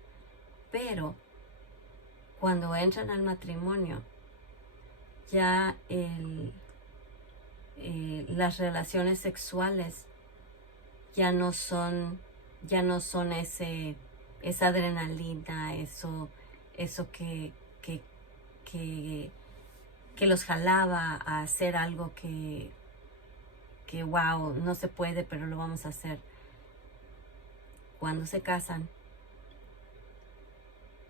pero cuando entran al matrimonio, ya las relaciones sexuales ya no son esa adrenalina, eso que los jalaba a hacer algo que wow, no se puede, pero lo vamos a hacer. Cuando se casan,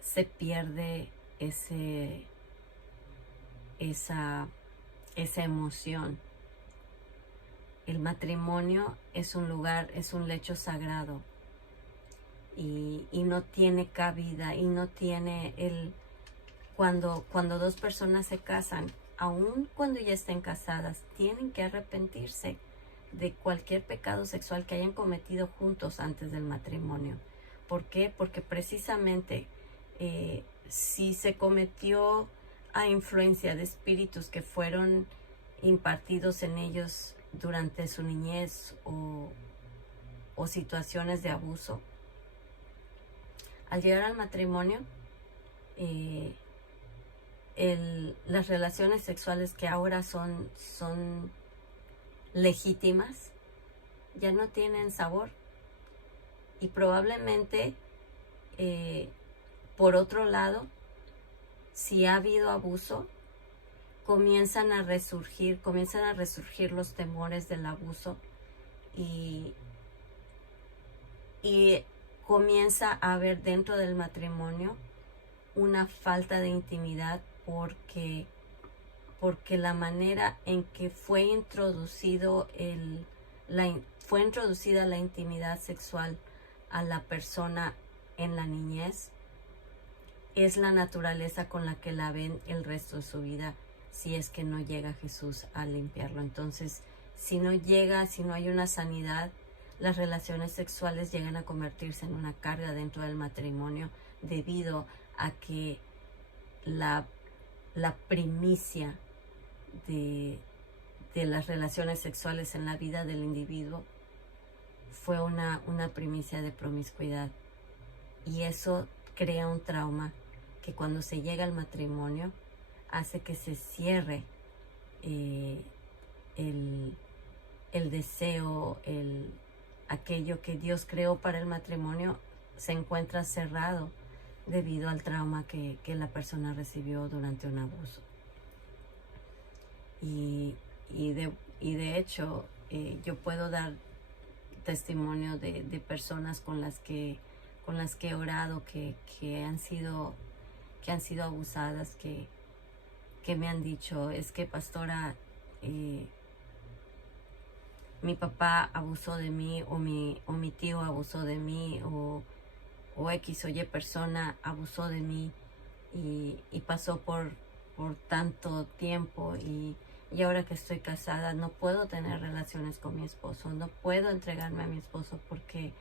se pierde esa emoción. El matrimonio es un lugar, es un lecho sagrado y no tiene cabida y no tiene cuando dos personas se casan, aun cuando ya estén casadas, tienen que arrepentirse de cualquier pecado sexual que hayan cometido juntos antes del matrimonio. ¿Por qué? Porque precisamente si se cometió a influencia de espíritus que fueron impartidos en ellos durante su niñez o situaciones de abuso, al llegar al matrimonio, las relaciones sexuales que ahora son legítimas ya no tienen sabor y probablemente por otro lado, si ha habido abuso, comienzan a resurgir los temores del abuso y comienza a haber dentro del matrimonio una falta de intimidad porque la manera en que fue introducida la intimidad sexual a la persona en la niñez es la naturaleza con la que la ven el resto de su vida, si es que no llega Jesús a limpiarlo. Entonces, si no hay una sanidad, las relaciones sexuales llegan a convertirse en una carga dentro del matrimonio debido a que la primicia de las relaciones sexuales en la vida del individuo fue una primicia de promiscuidad, y eso crea un trauma que cuando se llega al matrimonio hace que se cierre el deseo, aquello que Dios creó para el matrimonio se encuentra cerrado debido al trauma que la persona recibió durante un abuso. Y de hecho, yo puedo dar testimonio de personas con las que con las que he orado que han sido abusadas, que me han dicho, es que pastora, mi papá abusó de mí, o mi tío abusó de mí, o X o Y persona abusó de mí, y pasó por tanto tiempo, y ahora que estoy casada no puedo tener relaciones con mi esposo, no puedo entregarme a mi esposo porque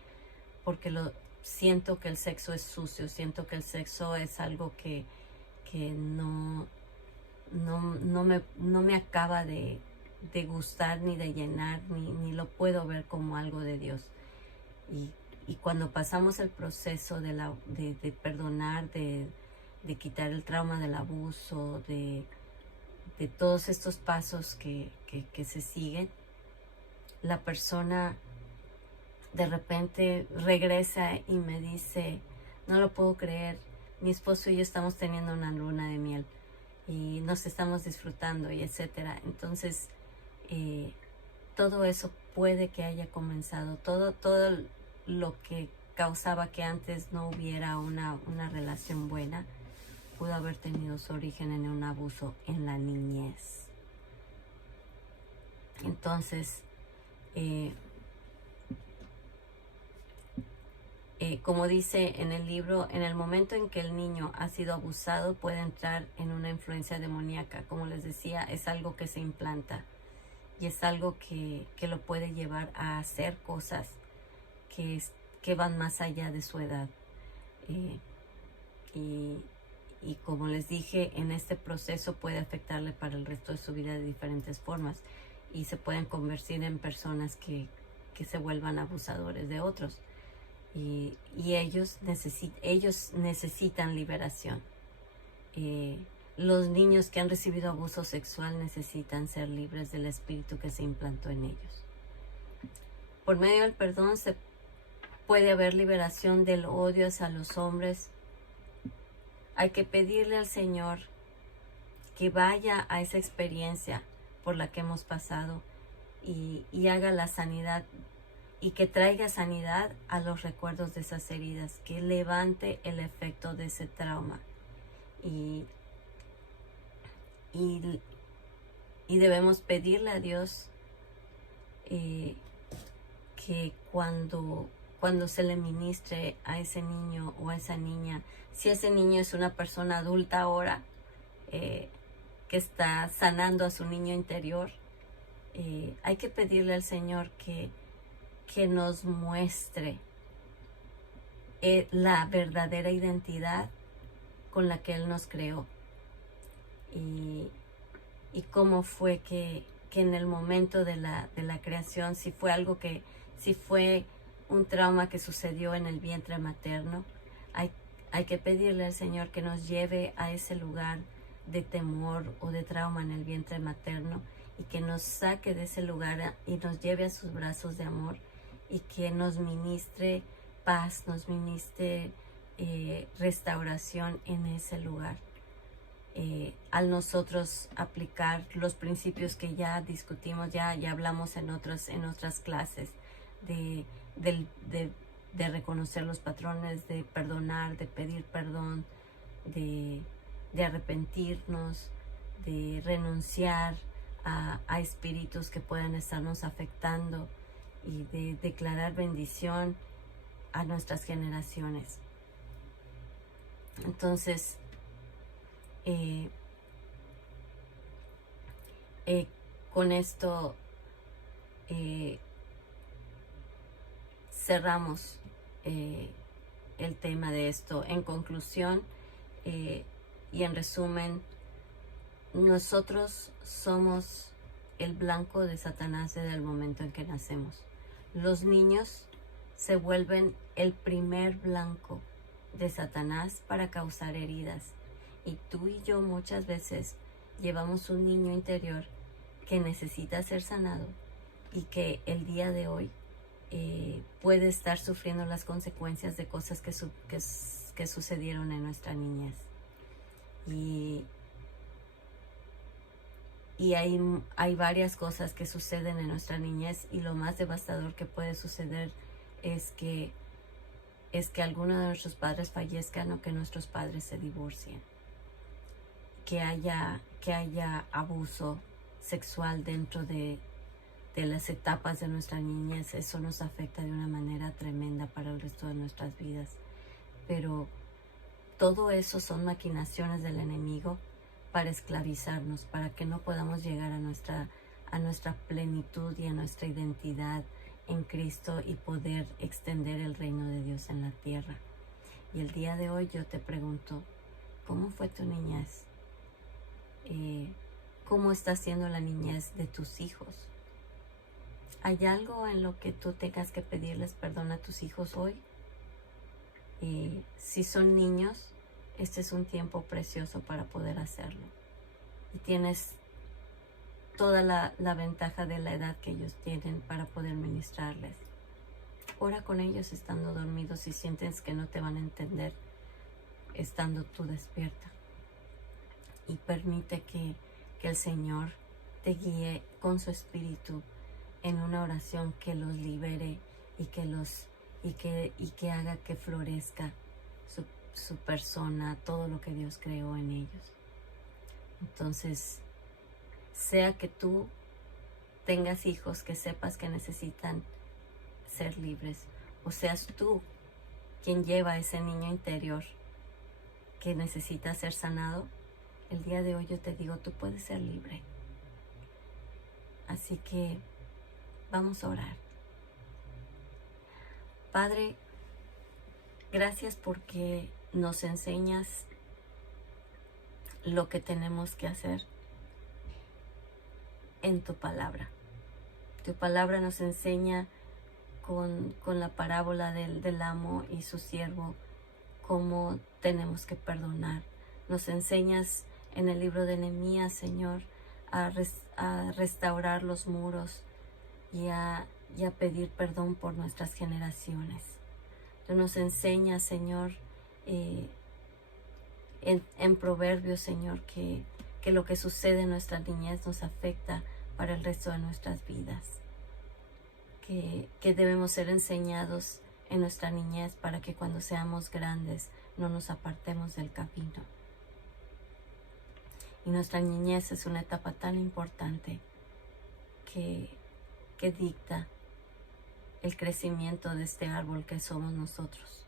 siento que el sexo es sucio, siento que el sexo es algo que no me acaba de gustar ni de llenar, ni lo puedo ver como algo de Dios. Y cuando pasamos el proceso de perdonar, de quitar el trauma del abuso, de todos estos pasos que se siguen, la persona de repente regresa y me dice, no lo puedo creer, mi esposo y yo estamos teniendo una luna de miel y nos estamos disfrutando, y etcétera. Entonces, todo eso puede que haya comenzado, todo lo que causaba que antes no hubiera una relación buena, pudo haber tenido su origen en un abuso en la niñez. Entonces, como dice en el libro, en el momento en que el niño ha sido abusado puede entrar en una influencia demoníaca. Como les decía, es algo que se implanta y es algo que lo puede llevar a hacer cosas que van más allá de su edad. Y como les dije, en este proceso puede afectarle para el resto de su vida de diferentes formas, y se pueden convertir en personas que se vuelvan abusadores de otros. Y ellos necesitan liberación. Los niños que han recibido abuso sexual necesitan ser libres del espíritu que se implantó en ellos. Por medio del perdón se puede haber liberación del odio hacia los hombres. Hay que pedirle al Señor que vaya a esa experiencia por la que hemos pasado y haga la sanidad, y que traiga sanidad a los recuerdos de esas heridas, que levante el efecto de ese trauma. Y debemos pedirle a Dios que cuando se le ministre a ese niño o a esa niña, si ese niño es una persona adulta ahora, que está sanando a su niño interior, hay que pedirle al Señor que nos muestre la verdadera identidad con la que Él nos creó, y cómo fue que en el momento de la creación, si fue un trauma que sucedió en el vientre materno, hay que pedirle al Señor que nos lleve a ese lugar de temor o de trauma en el vientre materno, y que nos saque de ese lugar y nos lleve a sus brazos de amor, y que nos ministre paz, nos ministre restauración en ese lugar. Al nosotros aplicar los principios que ya discutimos, ya hablamos en otras clases, de reconocer los patrones, de perdonar, de pedir perdón, de arrepentirnos, de renunciar a espíritus que puedan estarnos afectando, y de declarar bendición a nuestras generaciones. Entonces, con esto cerramos el tema de esto. En conclusión, y en resumen, nosotros somos el blanco de Satanás desde el momento en que nacemos. Los niños se vuelven el primer blanco de Satanás para causar heridas. Y tú y yo muchas veces llevamos un niño interior que necesita ser sanado, y que el día de hoy puede estar sufriendo las consecuencias de cosas que sucedieron en nuestra niñez. Y hay varias cosas que suceden en nuestra niñez, y lo más devastador que puede suceder es que es que alguno de nuestros padres fallezcan o que nuestros padres se divorcien. Que haya abuso sexual dentro de las etapas de nuestra niñez. Eso nos afecta de una manera tremenda para el resto de nuestras vidas. Pero todo eso son maquinaciones del enemigo para esclavizarnos, para que no podamos llegar a nuestra plenitud y a nuestra identidad en Cristo y poder extender el reino de Dios en la tierra. Y el día de hoy yo te pregunto, ¿cómo fue tu niñez? ¿Cómo está siendo la niñez de tus hijos? ¿Hay algo en lo que tú tengas que pedirles perdón a tus hijos hoy? Si son niños, este es un tiempo precioso para poder hacerlo. Y tienes toda la ventaja de la edad que ellos tienen para poder ministrarles. Ora con ellos estando dormidos si sientes que no te van a entender estando tú despierta. Y permite que el Señor te guíe con su espíritu en una oración que los libere y que haga que florezca su persona, todo lo que Dios creó en ellos. Entonces, sea que tú tengas hijos que sepas que necesitan ser libres, o seas tú quien lleva a ese niño interior que necesita ser sanado, el día de hoy yo te digo, tú puedes ser libre. Así que vamos a orar. Padre, gracias porque nos enseñas lo que tenemos que hacer en tu palabra. Tu palabra nos enseña con la parábola del amo y su siervo cómo tenemos que perdonar. Nos enseñas en el libro de Nehemías, Señor, a restaurar los muros y a pedir perdón por nuestras generaciones. Tú nos enseñas, Señor, en Proverbios, Señor, que lo que sucede en nuestra niñez nos afecta para el resto de nuestras vidas. Que debemos ser enseñados en nuestra niñez para que cuando seamos grandes no nos apartemos del camino. Y nuestra niñez es una etapa tan importante que dicta el crecimiento de este árbol que somos nosotros.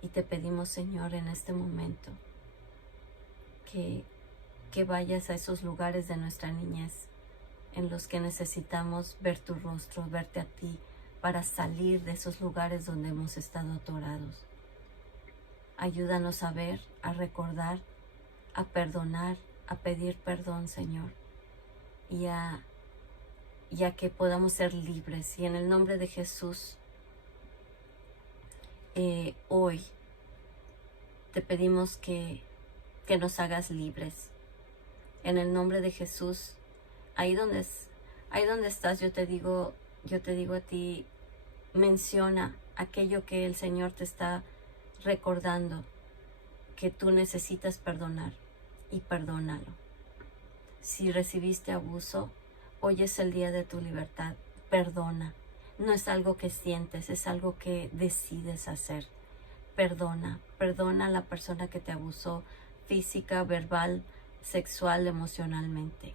Y te pedimos, Señor, en este momento que vayas a esos lugares de nuestra niñez en los que necesitamos ver tu rostro, verte a ti, para salir de esos lugares donde hemos estado atorados. Ayúdanos a ver, a recordar, a perdonar, a pedir perdón, Señor, y a que podamos ser libres. Y en el nombre de Jesús, hoy te pedimos que nos hagas libres. En el nombre de Jesús, ahí donde estás, yo te digo a ti, menciona aquello que el Señor te está recordando que tú necesitas perdonar, y perdónalo. Si recibiste abuso, hoy es el día de tu libertad. Perdona. No es algo que sientes, es algo que decides hacer. Perdona a la persona que te abusó física, verbal, sexual, emocionalmente.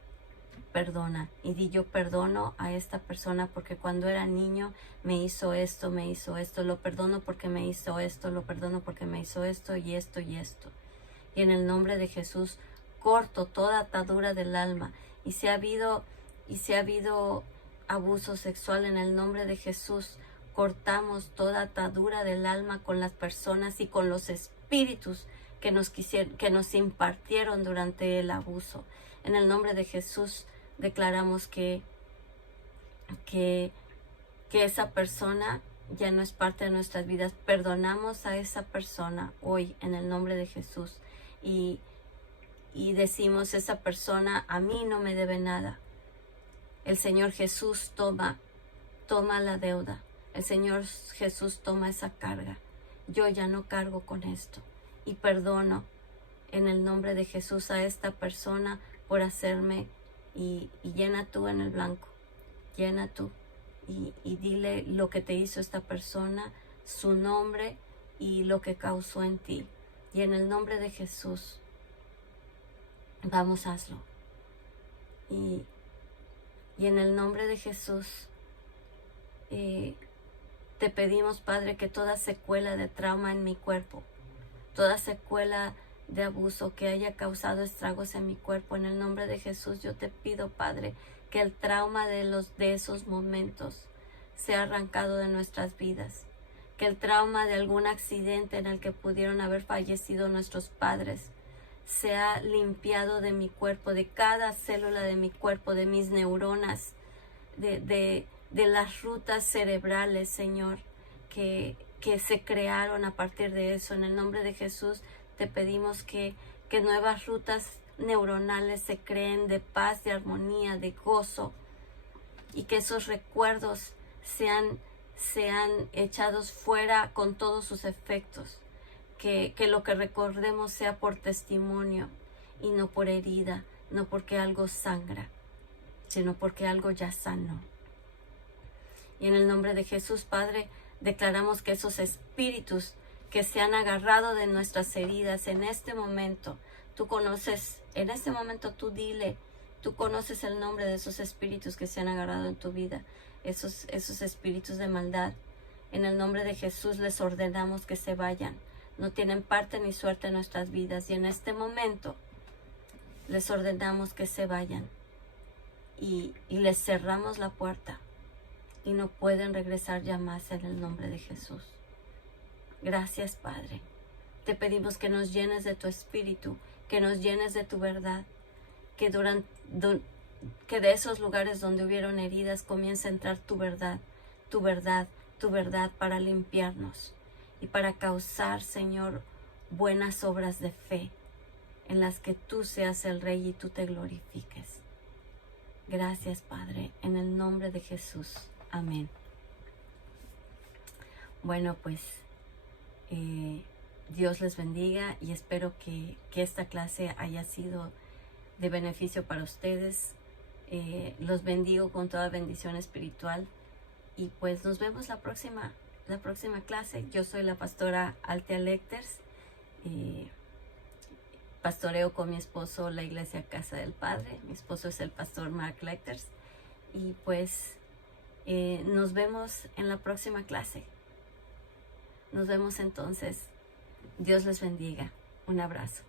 Perdona y di: yo perdono a esta persona porque cuando era niño me hizo esto, lo perdono porque me hizo esto, lo perdono porque me hizo esto y esto y esto. Y en el nombre de Jesús corto toda atadura del alma. Y si ha habido abuso sexual, en el nombre de Jesús cortamos toda atadura del alma con las personas y con los espíritus que nos impartieron durante el abuso. En el nombre de Jesús declaramos que esa persona ya no es parte de nuestras vidas. Perdonamos a esa persona hoy en el nombre de Jesús y decimos: esa persona a mí no me debe nada. El Señor Jesús toma la deuda. El Señor Jesús toma esa carga. Yo ya no cargo con esto. Y perdono en el nombre de Jesús a esta persona por hacerme, y llena tú en el blanco. Llena tú y dile lo que te hizo esta persona, su nombre y lo que causó en ti. Y en el nombre de Jesús, vamos, hazlo. Y en el nombre de Jesús, te pedimos, Padre, que toda secuela de trauma en mi cuerpo, toda secuela de abuso que haya causado estragos en mi cuerpo, en el nombre de Jesús, yo te pido, Padre, que el trauma de esos momentos sea arrancado de nuestras vidas, que el trauma de algún accidente en el que pudieron haber fallecido nuestros padres sea limpiado de mi cuerpo, de cada célula de mi cuerpo, de mis neuronas, de las rutas cerebrales, Señor, que se crearon a partir de eso. En el nombre de Jesús te pedimos que nuevas rutas neuronales se creen de paz, de armonía, de gozo, y que esos recuerdos sean echados fuera con todos sus efectos, que lo que recordemos sea por testimonio y no por herida, no porque algo sangra, sino porque algo ya sanó. Y en el nombre de Jesús, Padre, declaramos que esos espíritus que se han agarrado de nuestras heridas en este momento, tú conoces, en este momento tú dile, tú conoces el nombre de esos espíritus que se han agarrado en tu vida, esos espíritus de maldad. En el nombre de Jesús les ordenamos que se vayan. No tienen parte ni suerte en nuestras vidas. Y en este momento les ordenamos que se vayan. Y les cerramos la puerta. Y no pueden regresar ya más en el nombre de Jesús. Gracias, Padre. Te pedimos que nos llenes de tu espíritu, que nos llenes de tu verdad, que que de esos lugares donde hubieron heridas comience a entrar tu verdad, tu verdad, tu verdad para limpiarnos y para causar, Señor, buenas obras de fe en las que tú seas el Rey y tú te glorifiques. Gracias, Padre, en el nombre de Jesús. Amén. Bueno, pues Dios les bendiga y espero que esta clase haya sido de beneficio para ustedes. Los bendigo con toda bendición espiritual y pues nos vemos la próxima clase. Yo soy la pastora Althea Lecters. Pastoreo con mi esposo la iglesia Casa del Padre. Mi esposo es el pastor Mark Lecters. Y pues nos vemos en la próxima clase. Nos vemos entonces. Dios les bendiga. Un abrazo.